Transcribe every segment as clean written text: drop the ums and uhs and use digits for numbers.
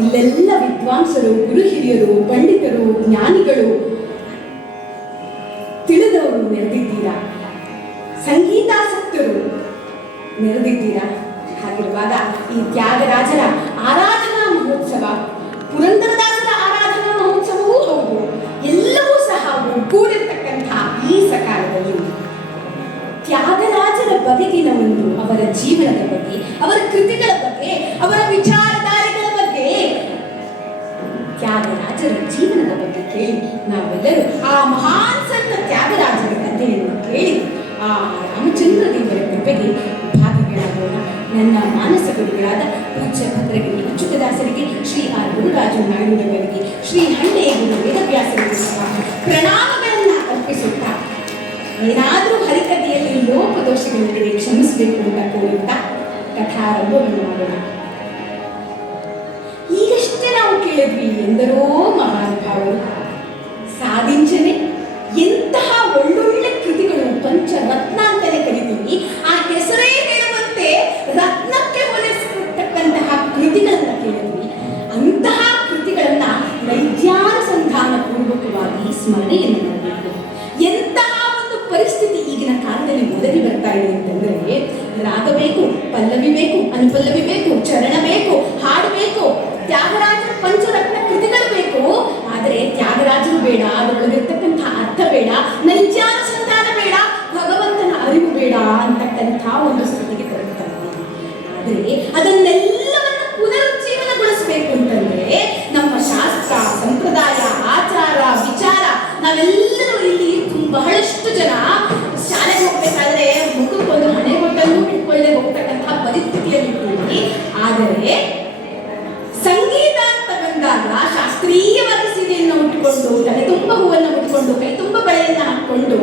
ಇಲ್ಲೆಲ್ಲ ವಿದ್ವಾಂಸರು, ಗುರು ಹಿರಿಯರು, ಪಂಡಿತರು, ಜ್ಞಾನಿಗಳು, ತಿಳಿದವರು ನೆರೆದಿದ್ದೀರಾ, ಸಂಗೀತಾಸಕ್ತರು ನೆರೆದಿದ್ದೀರಾ. ಹಾಗಿರುವಾಗ ಈ ತ್ಯಾಗರಾಜರ ಆರಾಧನಾ ಮಹೋತ್ಸವ, ಪುರಂದರದಾಸರ ಆರಾಧನಾ ಮಹೋತ್ಸವವೂ ಹೌದು. ಎಲ್ಲವೂ ಸಹ ಒಗ್ಗೂಡಿರ್ತಕ್ಕಂತಹ ಈ ಸಕಾಲದಲ್ಲಿ ತ್ಯಾಗರಾಜರ ಬಗೆಗಿನ ಒಂದು ಅವರ ಜೀವನದ ಬಗ್ಗೆ, ಅವರ ಕೃತಿಗಳ ಬಗ್ಗೆ, ಅವರ ವಿಚಾರಧಾರೆಗಳ ಬಗ್ಗೆ, ತ್ಯಾಗರಾಜರ ಜೀವನದ ಬಗ್ಗೆ ಕೇಳಿ ನಾವೆಲ್ಲರೂ ಆ ಮಹಾನ್ ಸಂತ ತ್ಯಾಗರಾಜರ ಕಥೆಯನ್ನು ಕೇಳಿ ಆ ರಾಮಚಂದ್ರ ದೇವರ ಕೃಪೆಗೆ ಭಾಗಿಗಳಾಗೋಣ. ನನ್ನ ಮಾನಸ ಗುರುಗಳಾದ ಪೂಜ್ಯ ಭದ್ರಗಿರಿ ಅಚ್ಯುತದಾಸರಿಗೆ, ಶ್ರೀ ಆರ್ ಗುರುರಾಜು ನಾಯ್ಡುರವರಿಗೆ, ಶ್ರೀ ಹಳ್ಳಿ ಗುರು ವೇದವ್ಯಾಸರಿಗೆ ಸಹ ಪ್ರಣಾಮಗಳನ್ನು ಅರ್ಪಿಸುತ್ತಾ, ಏನಾದರೂ ಹರಿಕಥೆಯಲ್ಲಿ ಲೋಪದೋಷಗಳಿದ್ದರೆ ಕ್ಷಮಿಸಬೇಕು ಅಂತ ಕೋರುತ್ತಾ ಕಥಾರಂಭವನ್ನು ಮಾಡೋಣ. ಈಗಷ್ಟೇ ನಾವು ಕೇಳಿದ್ವಿ ಎಂದರೋ ಮಹಾನುಭಾವರು ಸಾಧಿಂಚನೆ ಎಂತಹ ಒಳ್ಳೊಳ್ಳೆ ಕೃತಿಗಳು, ಪಂಚರತ್ನ ಅಂತಲೇ ಕರಿತೀವಿ. ಆ ಹೆಸರೇ ಹೇಳುವಂತೆ ರತ್ನಕ್ಕೆ ಹೋಲಿಸಿರ್ತಕ್ಕಂತಹ ಕೃತಿಗಳನ್ನ ಕೇಳಿದ್ವಿ. ಅಂತಹ ಕೃತಿಗಳನ್ನ ವೈದ್ಯಾನುಸಂಧಾನ ಪೂರ್ವಕವಾಗಿ ಸ್ಮರಣೆಯನ್ನು ಮಾಡಬೇಕು. ಎಂತಹ ಒಂದು ಪರಿಸ್ಥಿತಿ ಈಗಿನ ಕಾಲದಲ್ಲಿ ಒದಗಿ ಬರ್ತಾ ಇದೆ ಅಂತಂದ್ರೆ, ರಾಗ ಬೇಕು, ಪಲ್ಲವಿ ಬೇಕು, ಅನುಪಲ್ಲವಿ ಬೇಕು, ಚರಣ ಬೇಕು, ಹಾಡು ಬೇಕು, ತ್ಯಾಗರಾಜರ ಪಂಚರತ್ನ ಕೃತಿಗಳು ಬೇಕು. ಆದರೆ ತ್ಯಾಗರಾಜರು ಬೇಡ, ಅದರೊಳಗಿರ್ತಕ್ಕಂತಹ ಅರ್ಥ ಬೇಡ, ನೈಜಾನುಸಂಧಾನ ಬೇಡ, ಭಗವಂತನ ಅರಿವು ಬೇಡ ಅಂತಕ್ಕಂಥ ಒಂದು ಸ್ಥಿತಿಗೆ ತರುತ್ತಾರೆ. ಆದರೆ ಅದನ್ನೆಲ್ಲವನ್ನು ಪುನರುಜ್ಜೀವನಗೊಳಿಸಬೇಕು ಅಂತಂದ್ರೆ ನಮ್ಮ ಶಾಸ್ತ್ರ, ಸಂಪ್ರದಾಯ, ಆಚಾರ, ವಿಚಾರ, ನಾವೆಲ್ಲರೂ ಇಲ್ಲಿ ಬಹಳಷ್ಟು ಜನ ಶಾಲೆಗೆ ಹೋಗ್ಬೇಕಾದ್ರೆ ಮುಖಕ್ಕೊಂದು ಹಣೆ ಬೊಟ್ಟನ್ನು ಇಟ್ಕೊಳ್ಳದೆ ಹೋಗ್ತಕ್ಕಂತಹ ಪರಿಸ್ಥಿತಿಯಲ್ಲಿದ್ದೀವಿ. ಆದರೆ ಸಂಗೀತ ಅಂತ ಬಂದಾಗ ಶಾಸ್ತ್ರೀಯವಾಗಿ ಸೀರೆಯನ್ನು ಉಟ್ಕೊಂಡು, ತಲೆ ತುಂಬ ಹೂವನ್ನು ಉಟ್ಕೊಂಡು, ಕೈ ತುಂಬ ಬಳೆಯನ್ನು ಹಾಕೊಂಡು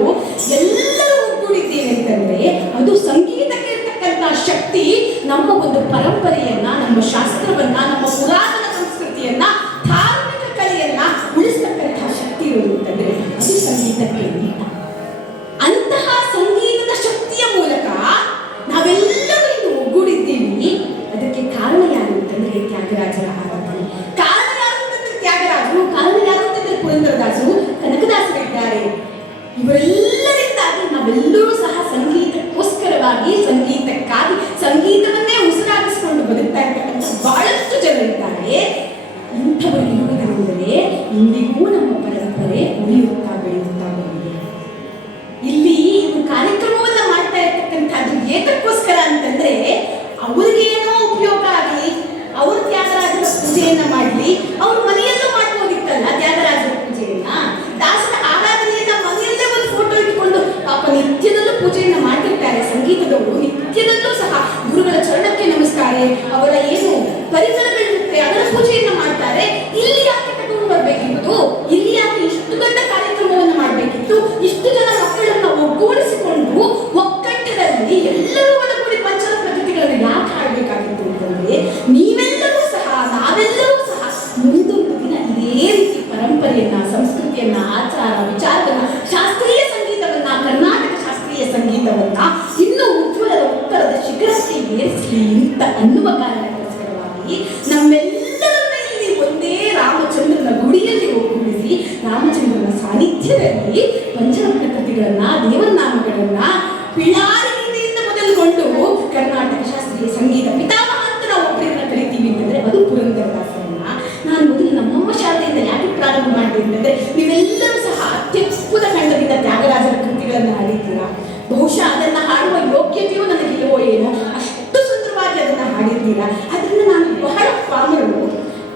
ಎಲ್ಲರೂ ಒಗ್ಗೂಡಿದ್ದೇವೆ ಅಂತಂದ್ರೆ ಅದು ಸಂಗೀತಕ್ಕೆ ಇರ್ತಕ್ಕಂತಹ ಶಕ್ತಿ. ನಮ್ಮ ಒಂದು ಪರಂಪರೆಯನ್ನ, ನಮ್ಮ ಶಾಸ್ತ್ರವನ್ನ, ನಮ್ಮ ಪುರಾತನ ಸಂಸ್ಕೃತಿಯನ್ನ, ಧಾರ್ಮಿಕ ಕಲೆಯನ್ನ ಉಳಿಸ್ತಕ್ಕಂತಹ ಶಕ್ತಿ ಇರುವುದು ಅಂತಂದ್ರೆ ಅದು ಸಂಗೀತಕ್ಕೆ ಅಂತ. ಅಂತಹ ಸಂಗೀತದ ಶಕ್ತಿಯ ಮೂಲಕ ನಾವೆಲ್ಲರೂ ಇಂದು ಒಗ್ಗೂಡಿದ್ದೀವಿ. ಅದಕ್ಕೆ ಕಾರಣ ಯಾರು ಅಂತಂದ್ರೆ ತ್ಯಾಗರಾಜರ ಆರಾಧನೆ. ಕಾರಣ ಯಾರು ಅಂತಂದ್ರೆ ತ್ಯಾಗರಾಜರು, ಕಾರಣ ಯಾರು ಅಂತಂದ್ರೆ ಪುರಂದರದಾಸರು, ಕನಕದಾಸರಿದ್ದಾರೆ. ಇವರೆಲ್ಲರಿಂದಾಗಿ ನಾವೆಲ್ಲರೂ ಸಹ ಸಂಗೀತಕ್ಕೋಸ್ಕರವಾಗಿ, ಸಂಗೀತಕ್ಕಾಗಿ, ಸಂಗೀತವನ್ನೇ ಉಸಿರಾಗಿಸಿಕೊಂಡು ಬದುಕ್ತಾ ಇರ್ತಕ್ಕಂಥ ಬಹಳಷ್ಟು ಜನರಿದ್ದಾರೆ. ಇಂಥವರು ಇರುವುದರಿಂದಲೇ ಇಂದಿಗೂ ನಮ್ಮ ಪರಂಪರೆ ಉಳಿಯುತ್ತಾ ಬೆಳೆಯುತ್ತಾ ಬಂದಿದೆ. ಇಲ್ಲಿ ಇವರು ಕಾರ್ಯಕ್ರಮವನ್ನ ಮಾಡ್ತಾ ಇರ್ತಕ್ಕಂಥದ್ದು ಏತಕ್ಕೋಸ್ಕರ ಅಂತಂದ್ರೆ ಅವ್ರಿಗೇನೋ ಉಪಯೋಗ ಆಗಲಿ, ಅವರು ತ್ಯಾಗರಾಜರ ಪೂಜೆಯನ್ನ ಮಾಡಲಿ. ಅವ್ರ ಮನೆಯಲ್ಲೂ ಮಾಡ್ಬೋದಿತ್ತಲ್ಲ ತ್ಯಾಗರಾಜರ ಪೂಜೆಯನ್ನ, ದಾಸರ ಆರಾಧನೆಯನ್ನ ಮನೆಯಲ್ಲೇ ಒಂದು ಫೋಟೋ ಇಟ್ಕೊಂಡು ಪಾಪ ನಿತ್ಯದಲ್ಲೂ ಪೂಜೆಯನ್ನ ಮಾಡ್ತಿರ್ತಾರೆ. ಸಂಗೀತದವರು ನಿತ್ಯದಲ್ಲೂ ಸಹ ಗುರುಗಳ ಚರಣಕ್ಕೆ ನಮಸ್ಕಾರ, ಅವರ ಏನು ಪರಿಸರಗಳಿರುತ್ತೆ ಅದರ ಪೂಜೆಯನ್ನ ಮಾಡ್ತಾರೆ. ಇಲ್ಲಿ ಯಾಕೆ ತಗೊಂಡು ಬರ್ಬೇಕಿತ್ತು? ಇಲ್ಲಿ ಯಾಕೆ ಇಷ್ಟು ದೊಡ್ಡ ಕಾರ್ಯಕ್ರಮವನ್ನು ಮಾಡಬೇಕಿತ್ತು? ಇಷ್ಟು ಜನ ಮಕ್ಕಳನ್ನ ಒಗ್ಗೂಡಿಸಿಕೊಂಡು ಕಲಿಸಲಿ ಅಂತ ಅನ್ನುವ ಕಾರಣಕ್ಕೋಸ್ಕರವಾಗಿ ನಮ್ಮೆಲ್ಲರನ್ನ ಇಲ್ಲಿ ಒಂದೇ ರಾಮಚಂದ್ರನ ಗುಡಿಯಲ್ಲಿ ಒಗ್ಗೂಡಿಸಿ ರಾಮಚಂದ್ರನ ಸಾನ್ನಿಧ್ಯದಲ್ಲಿ ಪಂಚರತ್ನ ಕೃತಿಗಳನ್ನ ದೇವನಾಮಗಳನ್ನ ಪಿಳ್ಳಾರಿ ರೀತಿಯಿಂದ ಮೊದಲುಗೊಂಡು ಕರ್ನಾಟಕ ಶಾಸ್ತ್ರೀಯ ಸಂಗೀತ ಪಿತಾಮಹ ಅಂತ ನಾವು ಒಬ್ಬರನ್ನ ಕರಿತೀವಿ ಅಂತಂದ್ರೆ ಅದು ಪುರಂದರದಾಸರನ್ನ. ನಾನು ಮೊದಲು ನಮ್ಮಮ್ಮ ಶಾಲೆಯಿಂದ ಯಾಕೆ ಪ್ರಾರಂಭ ಮಾಡಿದೆ ಅಂತಂದ್ರೆ ನೀವೆಲ್ಲರೂ ಸಹ ಅತ್ಯದ್ಭುತ ಖಂಡದಿಂದ ತ್ಯಾಗರಾಜರ ಕೃತಿಗಳನ್ನು ಹಾಡಿದ್ದೀರಾ. ಬಹುಶಃ ಅದನ್ನ ಹಾಡುವ ಯೋಗ್ಯತೆಯೂ ನನಗಿಲ್ಲವೋ ಏನೋ, ಅಷ್ಟು ಸುಂದರವಾಗಿ ಅದನ್ನ ಹಾಡಿದ್ದೀರಾ. ಅದರಿಂದ ನಾನು ಬಹಳ ಪಾಮರರು.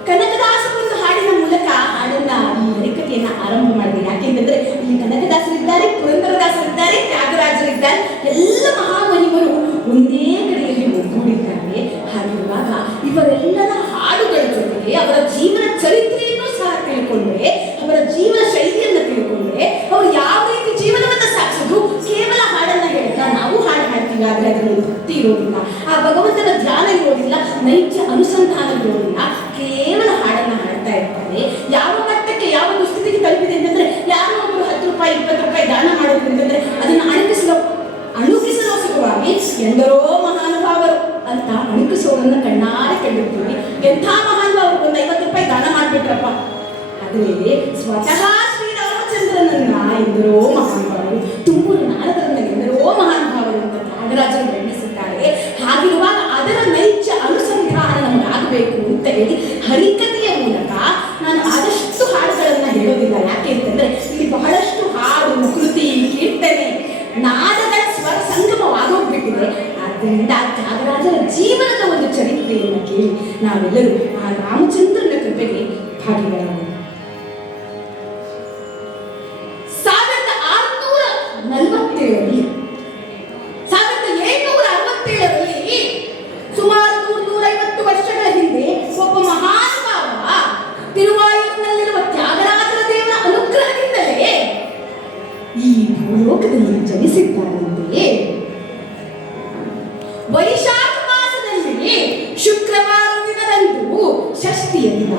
ಕನಕದಾಸರ ಒಂದು ಹಾಡಿನ ಮೂಲಕ ಹಾಡನ್ನ ಈ ಹರಿಕತೆಯನ್ನ ಆರಂಭ ಮಾಡಿದೆ. ಯಾಕೆಂತಂದ್ರೆ ಇಲ್ಲಿ ಕನಕದಾಸರಿದ್ದಾರೆ, ಪುರಂದರದಾಸರಿದ್ದಾರೆ, ತ್ಯಾಗರಾಜರಿದ್ದಾರೆ, ಎಲ್ಲ ಮಹಾಮಹಿಮರು ಒಂದೇ ಕಡೆಯಲ್ಲಿ ಒಗ್ಗೂಡಿದ್ದಾರೆ. ಹಾಗಿರುವಾಗ ಇವರೆಲ್ಲರ ಹಾಡುಗಳ ಜೊತೆಗೆ ಅವರ ಜೀವನ ಚರಿತ್ರೆಯನ್ನು ಸಹ ತಿಳ್ಕೊಂಡ್ರೆ, ಅವರ ಜೀವನ ಶೈಲಿಯನ್ನು ತಿಳ್ಕೊಂಡ್ರೆ, ಅವರು ಯಾವ ರೀತಿ ಜೀವನವನ್ನ ಸಾಗಿಸಿದ್ರು, ಕೇವಲ ಹಾಡನ್ನ ಹೇಳ್ತಾ ನಾವು ಹಾಡು ಹಾಡ್ತೀವಿ ಆದ್ರೆ ಅದರಲ್ಲಿ ಭಕ್ತಿ ಇರೋದಿಲ್ಲ, ಆ ಭಗವಂತನ ಧ್ಯಾನ ಇರೋದಿಲ್ಲ, ನೈಜ ಅನುಸಂಧಾನ ಇರೋದಿಲ್ಲ, ಕೇವಲ ಹಾಡನ್ನ ಹಾಡ್ತಾ ಇರ್ತಾರೆ. ಯಾವ ಮಟ್ಟಕ್ಕೆ ಯಾವ ದುಸ್ಥಿತಿಗೆ ತಲುಪಿದೆ ಅಂತಂದ್ರೆ, ಯಾರೋ ಒಬ್ಬರು 10 ರೂಪಾಯಿ 20 ರೂಪಾಯಿ ದಾನ ಮಾಡೋದು ಅಂತಂದ್ರೆ ಅದನ್ನ ಅಣುಕಿಸಲು ಸುಖವಾಗಿ ಎಂದರೋ ಮಹಾನುಭಾವರು ಅಂತ ಅಣುಕಿಸೋರನ್ನ ಕಣ್ಣಾರೆ ಕಂಡಿರ್ತೀವಿ. ಎಂಥ ಮಹಾನುಭಾವರು ಒಂದು 50 ರೂಪಾಯಿ ದಾನ ಮಾಡ್ಬಿಟ್ರಪ್ಪ. ಆದ್ರೆ ಸ್ವತಃ ಶ್ರೀರಾಮಚಂದ್ರನನ್ನ ಎಂದರೋ ಮಹಾನುಭಾವರು, ತುಮೂರು ನಾರದರನ್ನ ಎಂದರೋ ಮಹಾನುಭಾವರು ಅಂತ ತ್ಯಾಗರಾಜರು ವರ್ಣಿಸುತ್ತಾರೆ. ಹಾಗಿರುವಾಗ ಅದರ ನೈಜ ಅನುಸಂಧಾನ ನಮಗಾಗಬೇಕು ಅಂತ ಹೇಳಿ ಹರಿಕತೆಯ ಮೂಲಕ ನಾನು ಆದಷ್ಟು ಹಾಡುಗಳನ್ನ ಹೇಳೋದಿಲ್ಲ. ಯಾಕೆ ಅಂತಂದ್ರೆ ಇಲ್ಲಿ ಬಹಳಷ್ಟು ಹಾಡು, ಕೃತಿ, ಕೀರ್ತನೆ, ನಾದಗಳ ಸ್ವರ ಸಂಗಮವಾಗೋಗ್ಬಿಟ್ಟಿದೆ. ಆದ್ದರಿಂದ ತ್ಯಾಗರಾಜರ ಜೀವನದ ಒಂದು ಚರಿತ್ರೆಯನ್ನು ಕೇಳಿ ನಾವೆಲ್ಲರೂ ಆ ರಾಮಚಂದ್ರನ ಕೃಪೆಗೆ ಭಾಗಿಗಳಾಗೋಣ. 1767ರಲ್ಲಿ ಸುಮಾರು 150 ವರ್ಷಗಳ ಹಿಂದೆ ಒಬ್ಬ ಮಹಾನುಭಾವ ತಿರುವಾಯೂರಿನಲ್ಲಿರುವ ತ್ಯಾಗರಾಜರ ದೇವರ ಅನುಗ್ರಹದಿಂದಲೇ ಈ ಭೂಲೋಕದಲ್ಲಿ ಜನಿಸಿದ್ದಾರಂತೆ. ವೈಶಾಖ ಮಾಸದಲ್ಲಿ ಶುಕ್ರವಾರ ದಿನದಂದು ಷಷ್ಠಿಯ ದಿನ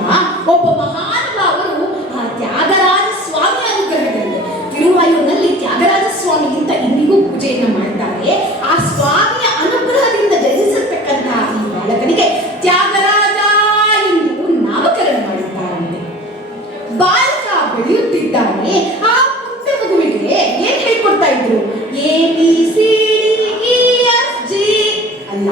ಒಬ್ಬ ಮಹಾನುಭಾವರು ಆ ತ್ಯಾಗರಾಜ ಸ್ವಾಮಿ ಅನುಗ್ರಹದಲ್ಲಿ ತಿರುವಾಯೂರಿನಲ್ಲಿ ತ್ಯಾಗರಾಜ ಸ್ವಾಮಿಗಿಂತ ಇಂದಿಗೂ ಪೂಜೆಯನ್ನು ಮಾಡ್ತಾರೆ. ಆ ಸ್ವಾಮಿಯ ಅನುಗ್ರಹದಿಂದ ಜನಿಸಿರ್ತಕ್ಕಂತಹ ಈ ಬಾಲಕನಿಗೆ ತ್ಯಾಗರಾಜ ಎಂದು ನಾಮಕರಣ ಮಾಡಿದ್ದಾರಂತೆ. ಬಾಲಕ ಬೆಳೆಯುತ್ತಿದ್ದಾನೆ. ಆ ಪುಟ್ಟ ಮಗುವಿಗೆ ಏನ್ ಹೇಳ್ಕೊಡ್ತಾ ಇದ್ರು? ABCDEFG ಅಲ್ಲ,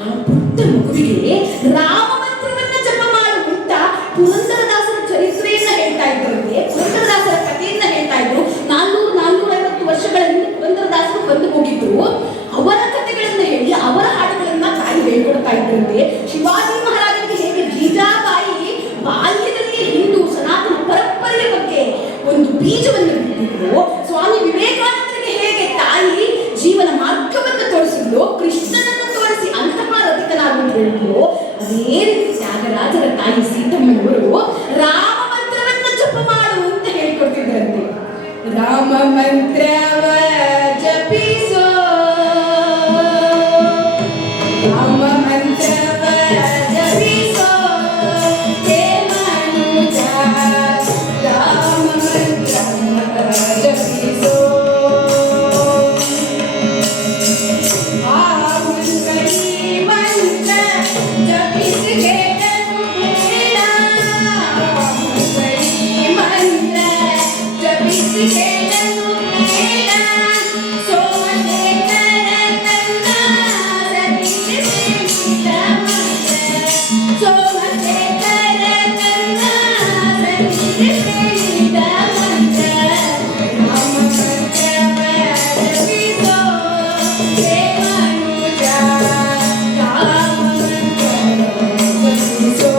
ಆ ಪುಟ್ಟ ಮಗುವಿಗೆ ರಾಮ ಮಂತ್ರವನ್ನ ಜಪ ಮಾಡುವಂತ ಪುರಂದರದಾಸರ ಚರಿತ್ರೆಯನ್ನ ಹೇಳ್ತಾ ಇದ್ರಂತೆ. ಪುರಂದರದಾಸರ ಕಥೆಯನ್ನ ಹೇಳ್ತಾ ಇದ್ರು. 450 ವರ್ಷಗಳ ಹಿಂದೆ ಪುರಂದರದಾಸರು ಬಂದು ಹೋಗಿದ್ರು. ಅವರ ಕಥೆಗಳನ್ನ ಹೇಳಿ ಅವರ ಹಾಡುಗಳನ್ನ ತಾಯಿ ಹೇಳ್ಕೊಡ್ತಾ ಇದ್ರಂತೆ. ಶಿವಾಜಿ ಮಹಾರಾಜರಿಗೆ ಹೇಗೆ ಜೀಜಾಬಾಯಿ ಬಾಲ್ಯದಲ್ಲಿ ಹಿಂದೂ ಸನಾತನ ಪರಂಪರೆಯ ಬಗ್ಗೆ ಒಂದು ಬೀಜವನ್ನು ಬಿಟ್ಟಿದ್ರು, ಸ್ವಾಮಿ ವಿವೇಕಾನಂದರಿಗೆ ಹೇಗೆ ತಾಯಿ ಜೀವನ ಮಾರ್ಗವನ್ನು ತೋರಿಸಿದ್ಲು, ಕೃಷ್ಣನನ್ನು ತೋರಿಸಿ ಅಂತಹ ರಥಿಕನಾಗಿ ಹೇಳಿದ್ರು, ಅದೇ ರೀತಿ ತ್ಯಾಗರಾಜರ ತಾಯಿ ಸೀತಮ್ಮನವರು ರಾಮ ಮಂತ್ರವನ್ನ ಜಪ ಮಾಡು ಅಂತ ಹೇಳ್ಕೊಡ್ತಿದ್ರಂತೆ. ರಾಮ ಮಂತ್ರವ ಜಪಿಸೋ, ರಾಮ ಮಂತ್ರವ ಜಪಿಸೋ, ಹೇ ಮನುಜ ರಾಮ ಮಂತ್ರವ ಜಪಿಸೋ. ಆ ಮಂತ್ರ ಜಪಿಸಿ ಕೇಳನು ಬೇಡ, ಮಂತ್ರ ಜಪಿಸಿ ಕೇಳನು ಬೇಡ, ಸೋಮಶೇಖರ ನನ್ನ ಸನ್ನಿಧಿಸಿದ ಮಂತ್ರ, ಸೋಮಶೇಖರ ನನ್ನ ಸನ್ನಿಧಿಸಿದ ಮಂತ್ರ, ರಾಮ ಮಂತ್ರವ ಜಪಿಸೋ, ಹೇ ಮನುಜ ರಾಮ ಮಂತ್ರವ ಜಪಿಸೋ.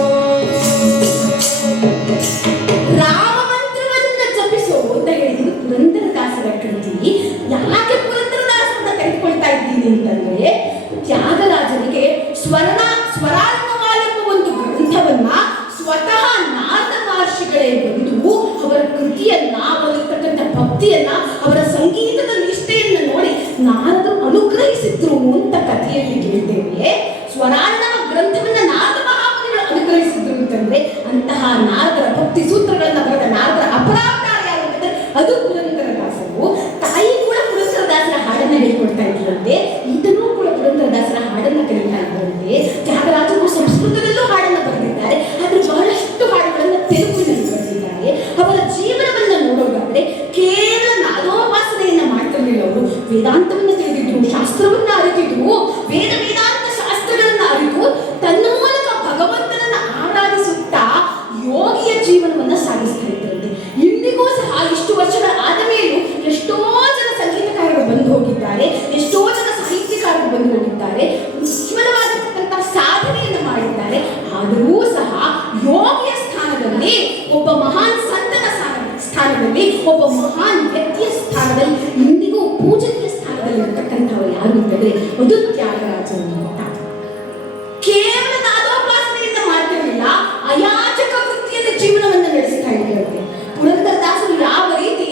ರಾಮ ಮಂತ್ರವನ್ನ ಜಪಿಸೋ ಅಂತ ಹೇಳಿದ್ರು ಪುರಂದರದಾಸರ ಕೃತಿ. ಯಾಕೆ ಪುರಂದರದಾಸರನ್ನ ತೆಗೆದುಕೊಳ್ತಾ ಇದ್ದೀನಿ ಅಂತಂದ್ರೆ, ತ್ಯಾಗರಾಜರಿಗೆ ಸ್ವರಾರ್ಣವಾಲೆಂಬ ಒಂದು ಗ್ರಂಥವನ್ನ ಸ್ವತಃ ನಾರದ ಮಹರ್ಷಿಗಳೇ ಬಂದು ಅವರ ಕೃತಿಯನ್ನ, ಅವರಿರ್ತಕ್ಕಂಥ ಭಕ್ತಿಯನ್ನ, ಅವರ ಸಂಗೀತದ ನಿಷ್ಠೆಯನ್ನ ನೋಡಿ ನಾರದರು ಅನುಗ್ರಹಿಸಿದ್ರು ಅಂತ ಕಥೆಯಲ್ಲಿ ಕೇಳ್ತೇವೆ. ಸ್ವರಾರ್ಣವ ಗ್ರಂಥವನ್ನ ನಾರದ ಮಹಾಮುನಿಗಳು ಅನುಗ್ರಹಿಸಿದ್ರು ಅಂತಂದ್ರೆ, ಅಂತಹ ನಾರದರ ಭಕ್ತಿ ಸೂತ್ರಗಳನ್ನ ಬರೆದ ನಾರದರ ಅಪರಾವತಾರ ಯಾರು ಅಂತಂದ್ರೆ ಅದು ಪುರಂದರದಾಸರು. ತಾಯಿ ಕೂಡ ಪುರಂದರದಾಸರ ಹಾಡನ್ನ ಹೇಳ್ಕೊಡ್ತಾ ಇದ್ರಂತೆ, ಈತನೂ ಕೂಡ ಪುರಂದರದಾಸರ ಹಾಡನ್ನ ಕಲಿತಾ ಇದ್ದ. ತ್ಯಾಗರಾಜರು ಸಂಸ್ಕೃತದಲ್ಲೂ ಹಾಡನ್ನು ಬರೆದಿದ್ದಾರೆ, ಆದರೆ ಬಹಳಷ್ಟು ಹಾಡುಗಳನ್ನು ತೆಲುಗಿನಲ್ಲಿ ಬರೆದಿದ್ದಾರೆ. ಅವರ ಜೀವನವನ್ನು ನೋಡೋದಾದ್ರೆ ಕೇವಲ ನಾದೋಪಾಸನೆಯನ್ನ ಮಾಡ್ತಿರ್ಲಿಲ್ಲ. ಅವರು ವೇದಾಂತವನ್ನು ತಿಳಿದಿದ್ರು, ಶಾಸ್ತ್ರವನ್ನ ಅರಿತಿದ್ರು, ವೇದಾಂತ ಶಾಸ್ತ್ರಗಳನ್ನ ಅರಿತು ತನ್ನ ಮೂಲಕ ಭಗವಂತನನ್ನ ಆರಾಧಿಸುತ್ತಾ ಯೋಗಿಯ ಜೀವನವನ್ನ ಸಾಗಿಸ್ತಾ ಇದ್ರಂತೆ. ಇಂದಿಗೂ ಸಹ ಇಷ್ಟು ವರ್ಷಗಳ ಆದ ಮೇಲೂ ಎಷ್ಟೋ ಜನ ಸಂಗೀತಕಾರರು ಬಂದು ಹೋಗಿದ್ದಾರೆ, ಎಷ್ಟೋ ಜನ ಸಾಹಿತ್ಯಕಾರರು ಬಂದು ಹೋಗಿದ್ದಾರೆ, ಉಜ್ವಲವಾದಂತಹ ಸಾಧನೆಯನ್ನು ಮಾಡಿದ್ದಾರೆ. ಆದರೂ ಸಹ ಯೋಗಿಯ ಸ್ಥಾನದಲ್ಲಿ, ಒಬ್ಬ ಮಹಾನ್ ಸಂತನ ಸ್ಥಾನದಲ್ಲಿ, ಒಬ್ಬ ಮಹಾನ್ ವ್ಯಕ್ತಿಯ ಸ್ಥಾನದಲ್ಲಿ, ಇಂದಿಗೂ ಪೂಜನೀಯ ಸ್ಥಾನದಲ್ಲಿ ಇರ್ತಕ್ಕಂಥವ್ರು ಯಾರು ಅಂತಂದ್ರೆ ಅದು ತ್ಯಾಗರಾಜರು ಅಂತ. ಕೇವಲ ನಾದೋಪಾಸನೆಯಿಂದ ಮಾಡ್ತಿರಲಿಲ್ಲ, ಅಯಾಚಕ ವೃತ್ತಿಯಿಂದ ಜೀವನವನ್ನು ನಡೆಸ್ತಾ ಇದ್ರಂತೆ. ಪುರಂದರದಾಸರು ಯಾವ ರೀತಿ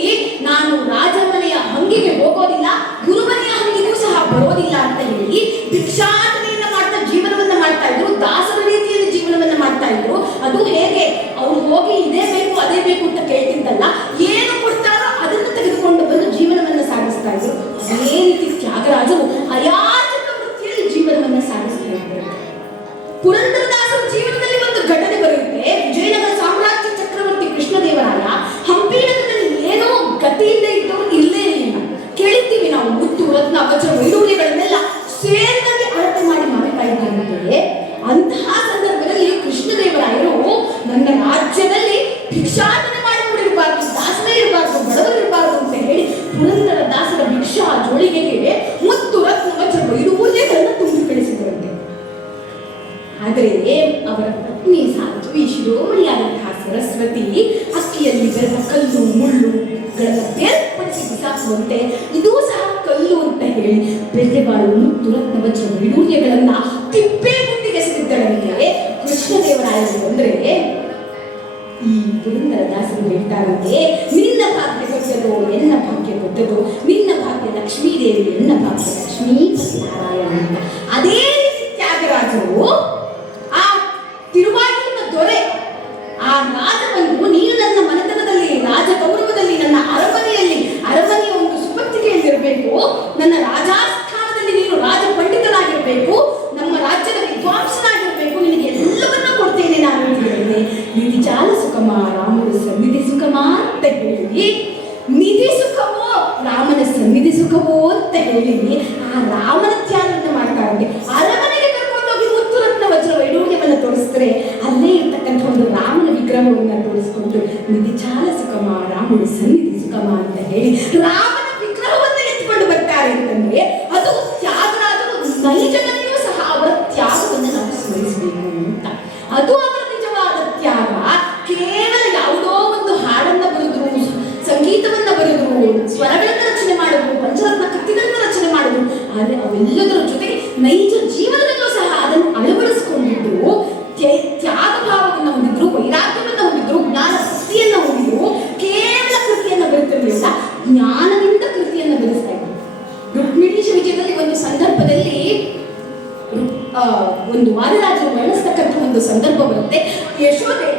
ನಾನು ರಾಜಮನೆಯ ಹಂಗಿಗೆ ಹೋಗೋದಿಲ್ಲ, ಗುರುಮನೆಯ ಹಂಗಿಗೂ ಸಹ ಬರೋದಿಲ್ಲ ಅಂತ ಹೇಳಿ ಭಿಕ್ಷಾಟನೆಯನ್ನ ಮಾಡ್ತಾ ಜೀವನವನ್ನ ಮಾಡ್ತಾ ಇದ್ರು, ದಾಸರ ರೀತಿಯಲ್ಲಿ ಜೀವನವನ್ನ ಮಾಡ್ತಾ ಇದ್ರು. ಅದು ಹೇಗೆ ಅವ್ರು ಹೋಗಿ ಇದೇ ಬೇಕು ಅದೇ ಬೇಕು ಅಂತ ಕೇಳ್ತಿದ್ದಲ್ಲ, ಏನು ಕೊಡ್ತಾರೋ ಅದನ್ನು ತೆಗೆದುಕೊಂಡು ಬಂದು ಜೀವನವನ್ನ ಸಾಗಿಸ್ತಾ ಇದ್ರು. ಅದೇ ರೀತಿ ತ್ಯಾಗರಾಜರು ಅಯಾಚಕ ವೃತ್ತಿಯಲ್ಲಿ ಜೀವನವನ್ನ ಸಾಗಿಸ್ತಾ ಇದ್ರು. ಪುರಂದರದಾಸರ ಜೀವನದಲ್ಲಿ ಒಂದು ಘಟನೆ ಬರುತ್ತೆ. ವಿಜಯನಗರ ಸಾಮ್ರಾಜ್ಯ ಚಕ್ರವರ್ತಿ ಕೃಷ್ಣದೇವರಾಯ ಹಂಪಿನಗರದಲ್ಲಿ ಏನೋ ಗತಿಯಿಂದ ಇದ್ದವರು ಇಲ್ಲೇ ಇಲ್ಲ. ಕೇಳಿದ್ದೀವಿ ನಾವು, ಮುತ್ತು ರತ್ನ ವಜ್ರ ವೈಡೂರ್ಯಗಳನ್ನೆಲ್ಲ ಸೇರಿನಲ್ಲಿ ಅಳತೆ ಮಾಡಿ ಮಾಡ್ತಾ ಇದ್ದಾರೆ. ಅಂತಹ ಸಂದರ್ಭದಲ್ಲಿ ಕೃಷ್ಣದೇವರಾಯರು ನನ್ನ ರಾಜ್ಯದಲ್ಲಿ ಭಿಕ್ಷಾಟನೆ ಮಾಡುವವರು ಇರಬಾರ್ದು, ದಾಸನೇ ಇರಬಾರ್ದು, ಬಡವರು ಇರಬಾರ್ದು ಅಂತ ಹೇಳಿ ಪುರಂದರ ದಾಸರ ಭಿಕ್ಷಾ ಜೋಳಿಗೆಗೆ ಮುತ್ತು ರತ್ನ ವಜ್ರ ವೈಡೂರ್ಯಗಳನ್ನು ತುಂಬಿ ಕಳಿಸಿದರಂತೆ. ಆದರೆ ಅವರ ಪತ್ನಿ ಸಾಧ್ವಿ ಶಿರೋಮಣಿಯಾದಂತಹ ಸರಸ್ವತಿ ಅಕ್ಕಿಯಲ್ಲಿ ಬೆರೆತ ಕಲ್ಲು ಮುಳ್ಳುಗಳನ್ನು ಬೇರ್ಪಡಿಸಿ ಬಿಸಾಕುವಂತೆ ಇದೂ ಸಹ ಕಲ್ಲು ಅಂತ ಹೇಳಿ ಬೆಲೆಬಾಳು ಮುತ್ತು ರತ್ನ ವಜ್ರ ವೈಡೂರ್ಯಗಳನ್ನ ತಿಪ್ಪೆ ಗುಂಡಿಗೆ ಎಸೆದಿದ್ದಳಂತೆ. ಕೃಷ್ಣದೇವರಾಯರು ಅಂದ್ರೆ ಈ ಪುರಂದರದಾಸರು ಹೇಳ್ತಾರಂತೆ, ನಿನ್ನ ಭಾಗ್ಯ ದೊಡ್ಡದು ಎನ್ನ ಭಾಗ್ಯ ದೊಡ್ಡದು, ನಿನ್ನ ಭಾಗ್ಯ ಲಕ್ಷ್ಮೀದೇವಿ ಎನ್ನ ಭಾಗ್ಯ ಲಕ್ಷ್ಮೀಪತಿ ನಾರಾಯಣ ಅಂತ. ಅದೇ ರೀತಿ ತ್ಯಾಗರಾಜರು ಆ ತಿರುವಾಯೂರಿನ ದೊರೆ, ಆ ರಾಜವನ್ನು ನೀನು ನನ್ನ ಮನೆತನದಲ್ಲಿ ರಾಜ ಗೌರವದಲ್ಲಿ ನನ್ನ ಅರಮನೆಯ ಒಂದು ಸುಪತ್ತಿಗೆಯಲ್ಲಿರಬೇಕು, ನನ್ನ ರಾಜಾಸ್ಥಾನದಲ್ಲಿ ನೀನು ರಾಜ ಪಂಡಿತನಾಗಿರ್ಬೇಕು, ನಮ್ಮ ರಾಜ್ಯದ ವಿದ್ವಾಂಸನಾಗಿರ್ಬೇಕು, ನಿನಗೆ ಎಲ್ಲವನ್ನ ಕೊಡ್ತೇನೆ ನಾನು ಅಂತ ಹೇಳಿದೆ. ನಿಧಿ ಜಾಲ ಸುಖಮ ರಾಮನ ಸನ್ನಿಧಿ ಸುಖಮ ಅಂತ ಹೇಳಿ, ನಿಧಿ ಸುಖವೋ ರಾಮನ ಸನ್ನಿಧಿ ಸುಖವೋ ಅಂತ ಹೇಳಿ ಆ ರಾಮನ ತ್ಯಾಗವನ್ನು ಮಾಡ್ತಾರೆ. ಅರಮನೆಗೆ ಕರ್ಕೊಂಡೋಗಿ ಮುತ್ತು ರತ್ನ ವಜ್ರ ವೈಡೂರ್ಯವನ್ನು ತೋರಿಸಿದ್ರೆ ಅಲ್ಲೇ ಇರ್ತಕ್ಕಂಥ ಒಂದು ರಾಮನ ವಿಗ್ರಹವನ್ನು ತೋರಿಸ್ಕೊಂಡು ನಿಧಿ ಜಾಲ ಸುಖಮ ರಾಮನ ಸನ್ನಿಧಿ ಸುಖಮ ಅಂತ ಹೇಳಿ ರಾಮನ ವಿಗ್ರಹವನ್ನು ಎತ್ಕೊಂಡು ಬರ್ತಾರೆ ಅಂತಂದ್ರೆ ಅದು ತ್ಯಾಗರಾಜರು ನೈಜದಲ್ಲಿಯೂ ಸಹ ಅವರ ತ್ಯಾಗವನ್ನು ನಾವು ಸ್ಮರಿಸಬೇಕು ಅಂತ. ಅದು ಅವರ ನಿಜವಾದ ತ್ಯಾಗ. ಕೇವಲ ಯಾವುದೋ ಒಂದು ಹಾಡನ್ನ ಬರೆದ್ರು, ಸಂಗೀತವನ್ನ ಬರೆದ್ರು, ಸ್ವರಗಳನ್ನ ರಚನೆ ಮಾಡಿದ್ರು, ಪಂಚರತ್ನ ಕೃತಿಗಳನ್ನ ರಚನೆ ಮಾಡಿದ್ರು, ಆದರೆ ಅವೆಲ್ಲದರ ಜೊತೆಗೆ ನೈಜ ಜೀವನದಲ್ಲೂ ಸಹ ಅದನ್ನು ಅಳವಡಿಸಿಕೊಂಡಿದ್ರು. ತ್ಯಾಗ ಭಾವವನ್ನು ಹೊಂದಿದ್ರು, ವೈರಾಗ್ಯವನ್ನು ಹೊಂದಿದ್ರು, ಜ್ಞಾನ ಭಕ್ತಿಯನ್ನ ಹೊಂದಿದ್ರು. ಕೇವಲ ಕೃತಿಯನ್ನ ಬರೆತಿರ್ಲಿಲ್ಲ, ಜ್ಞಾನದಿಂದ ಕೃತಿಯನ್ನ ಬರೆಸ್ತಾ ಇದ್ರು. ರುಕ್ಮಿಣೀಶ ವಿಜಯದಲ್ಲಿ ಒಂದು ಸಂದರ್ಭದಲ್ಲಿ ಒಂದು ವಾದಿರಾಜರು ವರ್ಣಿಸ್ತಕ್ಕಂಥ ಒಂದು ಸಂದರ್ಭ ಬರುತ್ತೆ. ಯಶೋದೆ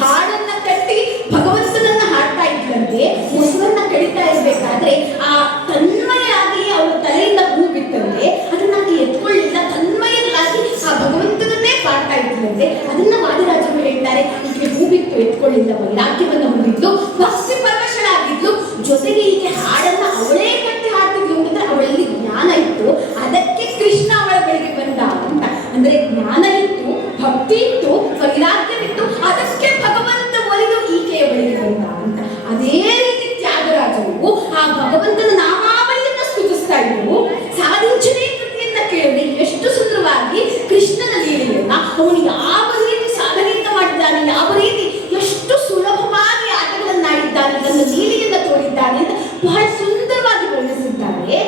ಹಾಡನ್ನ ಕಟ್ಟಿ ಭಗವಂತನನ್ನ ಹಾಡ್ತಾ ಇದ್ದಂತೆ ಮೊಸರನ್ನ ಕಡಿತಾ ಇರ್ಬೇಕಾದ್ರೆ ಆ ತನ್ಮಯಾಗಿ ಅವರ ತಲೆಯಿಂದ ಹೂ ಬಿತ್ತಂತೆ, ಅದನ್ನಾಗಿ ಎತ್ಕೊಳ್ಳಿಲ್ಲ, ತನ್ಮಯನಾಗಿ ಆ ಭಗವಂತನನ್ನೇ ಪಾಡ್ತಾ ಇದ್ದಂತೆ. ಅದನ್ನ ವಾದಿರಾಜರು ಹೇಳ್ತಾರೆ, ಈಕೆ ಹೂ ಬಿತ್ತು ಎತ್ಕೊಳ್ಳಿಲ್ಲ, ವೈರಾಗ್ಯವನ್ನು ಹೊಂದಿದ್ಲು, ಭಕ್ತಿ ಪರವಶಳಾಗಿದ್ಲು, ಜೊತೆಗೆ ಈಕೆ ಹಾಡನ್ನ ಅವಳೇ ಕಟ್ಟಿ ಹಾಡ್ತಿದ್ಲು ಅಂತಂದ್ರೆ ಅವಳಲ್ಲಿ ಜ್ಞಾನ ಇತ್ತು, ಅದಕ್ಕೆ ಕೃಷ್ಣ ಅವಳ ಬಳಿಗೆ ಬಂದ ಅಂತ. ಅಂದ್ರೆ ಜ್ಞಾನ ಇತ್ತು, ಭಕ್ತಿ ಇತ್ತು, ವೈರಾಗ್ಯವಿತ್ತು, ಅದಕ್ಕೆ ಭಗವಂತ ಒಲಿದು ಈಕೆಯ ಬಳಿಗೆ ಬಂದ ಅಂತ. ಅದೇ ರೀತಿ ತ್ಯಾಗರಾಜರು ಆ ಭಗವಂತನ ನಾಮಾವಳಿಯನ್ನ ಸ್ತುತಿಸ್ತಾ ಇದ್ರು. ಸಾಧಿಂಚನೇ ಕೃತಿಯನ್ನ ಕೇಳಿದ್ರೆ ಎಷ್ಟು ಸುಂದರವಾಗಿ ಕೃಷ್ಣನ ಲೀಲೆಯನ್ನ ಅವನು ಯಾವ ರೀತಿ ಸಾಧನೆಯನ್ನ ಮಾಡಿದ್ದಾನೆ, ಯಾವ ರೀತಿ ಎಷ್ಟು ಸುಲಭವಾಗಿ ಆಟಗಳನ್ನಾಡಿದ್ದಾನೆ, ತನ್ನ ಲೀಲೆಯನ್ನ ತೋರಿದ್ದಾನೆ ಅಂತ ಬಹಳ ಸುಂದರವಾಗಿ ವರ್ಣಿಸಿದ್ದಾರೆ.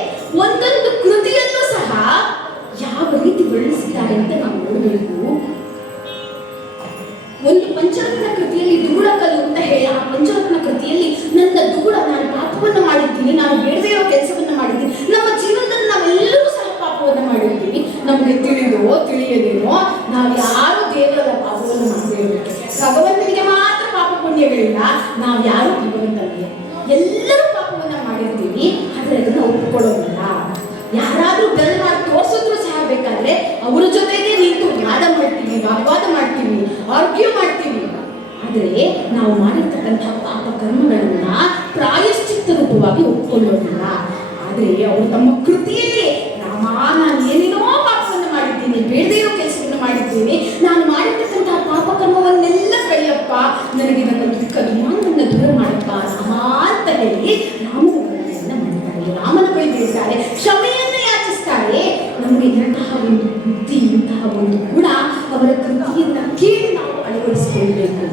ಒಂದೊಂದು ಕೃತಿಯಲ್ಲೂ ಸಹ ಯಾವ ರೀತಿ ವರ್ಣಿಸಿದ್ದಾರೆ ಅಂತ ನಾವು ನೋಡಬೇಕು. ಒಂದು ಪಂಚರತ್ನ ಕೃತಿಯಲ್ಲಿ ಧೂಳಕಲ್ಲು ಅಂತ ಹೇಳಿ, ಆ ಪಂಚರತ್ನ ಕೃತಿಯಲ್ಲಿ ನನ್ನ ಧೂಳ, ನಾನು ಪಾಪವನ್ನು ಮಾಡಿದ್ದೀನಿ, ನಾನು ಬೇಡದೇ ಇರೋ ಕೆಲಸವನ್ನ ಮಾಡಿದ್ದೀನಿ. ನಮ್ಮ ಜೀವನದಲ್ಲಿ ನಾವೆಲ್ಲರೂ ಸಹ ಪಾಪವನ್ನು ಮಾಡಿರ್ತೀವಿ, ನಮಗೆ ತಿಳಿದೋ ತಿಳಿಯದೇನೋ ನಾವು ಯಾರು ದೇವರ ಪಾಪವನ್ನು ಮಾಡದೇ ಇರಬೇಕು. ಭಗವಂತನಿಗೆ ಮಾತ್ರ ಪಾಪ ಪುಣ್ಯಗಳಿಲ್ಲ, ನಾವು ಯಾರು ಭಗವಂತನಿಗೆ ಎಲ್ಲರೂ ಪಾಪವನ್ನ ಮಾಡಿರ್ತೀವಿ, ಆದರೆ ಅದನ್ನ ಒಪ್ಪಿಕೊಳ್ಳೋದಿಲ್ಲ. ಯಾರಾದ್ರೂ ಬೆಲ್ ಮಾಡಿ ತೋರಿಸಿದ್ರು ಸಹ ಬೇಕಾದ್ರೆ ಅವರ ಜೊತೆಗೆ ನಿಂತು ಮಾಡ್ತೀವಿ, ವಾಗ್ವಾದ ಮಾಡ್ತೀವಿ, ಆರ್ಗ್ಯೂ ಮಾಡ್ತೀವಿ. ಆದರೆ ನಾವು ಮಾಡಿರ್ತಕ್ಕಂಥ ಪಾಪ ಕರ್ಮಗಳನ್ನ ಪ್ರಾಯಶ್ಚಿತ್ತ ರೂಪವಾಗಿ ಒಪ್ಪಿಕೊಳ್ಳೋದಿಲ್ಲ. ಆದರೆ ಅವರು ತಮ್ಮ ಕೃತಿಯಲ್ಲಿ ನಾನು ಏನೇನೋ ಪಾಪವನ್ನು ಮಾಡಿದ್ದೀನಿ, ಬೇಡದೇ ಇರೋ ಕೆಲಸವನ್ನು ಮಾಡಿದ್ದೀನಿ, ನಾನು ಮಾಡಿರ್ತಕ್ಕಂಥ ಪಾಪ ಕರ್ಮವನ್ನೆಲ್ಲ ಕಳಿಯಪ್ಪ, ನನಗೆ ನನ್ನ ದುಃಖ ದೂರ ಮಾಡಪ್ಪ ಅಂತ ಹೇಳಿ ರಾಮನ ಬಳಿಯನ್ನು ಮಾಡ್ತಾರೆ. ರಾಮನ ಬಳಿ ಹೇಳ್ತಾರೆ, ಕ್ಷಮೆಯನ್ನು ಯಾಚಿಸ್ತಾರೆ. ನಮಗೆ ಇಂತಹ ಒಂದು ಬುದ್ಧಿ, ಇಂತಹ ಒಂದು ಗುಣ ಅವರ ಕೃತಿಯನ್ನ ಕೇಳಿ ನಾವು ಅಳವಡಿಸಿಕೊಳ್ಳಬೇಕು.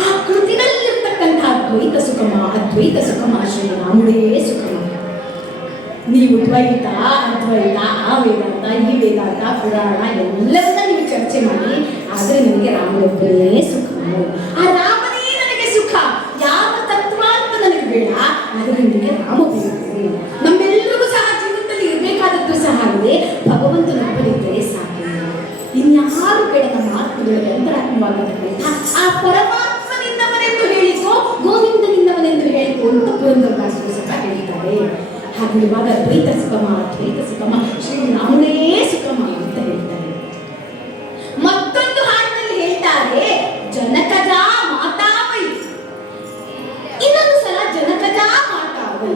ಆ ಕೃತಿನಲ್ಲಿರ್ತಕ್ಕಂತಹ ದ್ವೈತ ಸುಖಮ, ಅದ್ವೈತ ಸುಖಮ, ಶ್ರೀರಾಮುಡೇ ಸುಖಮ. ನೀವು ದ್ವೈತ, ಅದ್ವೈತ, ಆ ವೇದಾಂತ, ಈ ವೇದಾಂತ, ಪುರಾಣ ಎಲ್ಲವನ್ನ ನೀವು ಚರ್ಚೆ ಮಾಡಿ, ಆದರೆ ನನಗೆ ರಾಮನೊಬ್ಬನೇ ಸುಖ. ಆ ರಾಮನೇ ನನಗೆ ಸುಖ. ಯಾವ ತತ್ವ ಅಂತ ನನಗೆ ಬೇಡ, ಆದರೆ ನನಗೆ ರಾಮ ಬೇಕು. ನಮ್ಮೆಲ್ಲರಿಗೂ ಸಹ ಜೀವನದಲ್ಲಿ ಇರಬೇಕಾದದ್ದು ಸಹ ಇದೆ, ಭಗವಂತನೊಬ್ಬರಿದ್ದರೆ ಸಾಕು. ಇನ್ಯಾರು ಬೇಡ. ನಮ್ಮ ಆತ್ಮಗಳಿಗೆ ಅಂತರಾತ್ಮವಾಗಿರಬೇಕು. ಆ ಪರಮಾತ್ಮನಿಂದವನೆಂದು ಹೇಳಿಕೋ, ಗೋವಿಂದನಿಂದವನೆಂದು ಹೇಳಿಕೋ ಅಂತ ಪುರಂದರದಾಸರು ಸಹ ಹೇಳಿದ್ದಾರೆ. ಹಾಗಿರುವಾಗ ದ್ವೈತ ಸುಖಮ, ದ್ವೈತ ಸುಖಮ, ಶ್ರೀರಾಮನೇ ಸುಖಮ ಅಂತ ಹೇಳ್ತಾರೆ. ಮತ್ತೊಂದು ಹಾಡಿನಲ್ಲಿ ಹೇಳ್ತಾರೆ, ಜನಕಜ ಮಾತಾವೈ. ಇನ್ನೊಂದು ಸಲ ಜನಕಜ ಮಾತಾವೈ.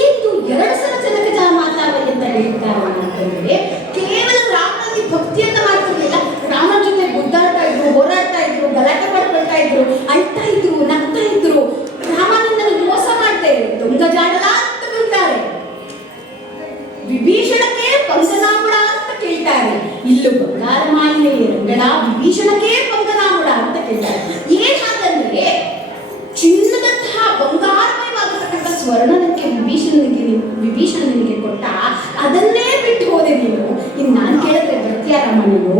ಏನು ಎರಡು ಸಲ ಜನಕಜ ಮಾತಾವೈ ಅಂತ ಹೇಳ್ತಾರೆ ಅಂತಂದ್ರೆ, ಕೇವಲ ರಾಮನಲ್ಲಿ ಭಕ್ತಿಯನ್ನ ಮಾಡ್ತಿರ್ಲಿಲ್ಲ, ರಾಮನ ಜೊತೆ ಗುದ್ದಾಡ್ತಾ ಇದ್ರು, ಹೋರಾಡ್ತಾ ಇದ್ರು, ಗಲಾಟೆ ಮಾಡ್ಕೊಳ್ತಾ ಇದ್ರು, ಅಳ್ತಾ ಇದ್ರು, ನಗ್ತಾ ಇದ್ರು, ರಾಮನನ್ನ ಮೋಸ ಮಾಡ್ತಾ ಇದ್ರು, ದೊಂಗಜಾಡಲ ಅಂತ ಹೇಳ್ತಾರೆ. ವಿಭೀಷಣಕ್ಕೆ ಪಂಗನಾಮುಡ ಅಂತ ಕೇಳ್ತಾರೆ. ಇಲ್ಲೂ ಬಂಗಾರ ಮಾಲಿನೇ ರಂಗಡ, ವಿಭೀಷಣಕ್ಕೆ ಪಂಗನಾಮುಡ ಅಂತ ಕೇಳ್ತಾರೆ. ಏನ್ ಹಾಗಂದ್ರೆ, ಚಿನ್ನದಂತಹ ಬಂಗಾರಮಯವಾಗಿರ್ತಕ್ಕಂಥ ಸ್ವರ್ಣನಕ್ಕೆ ವಿಭೀಷಣನಿಗೆ ಕೊಟ್ಟ, ಅದನ್ನೇ ಬಿಟ್ಟು ಹೋದೆ ನೀನು. ಇನ್ನು ನಾನು ಕೇಳಿದ್ರೆ ಬರ್ತೀಯಾರಮ್ಮ ನೀನು?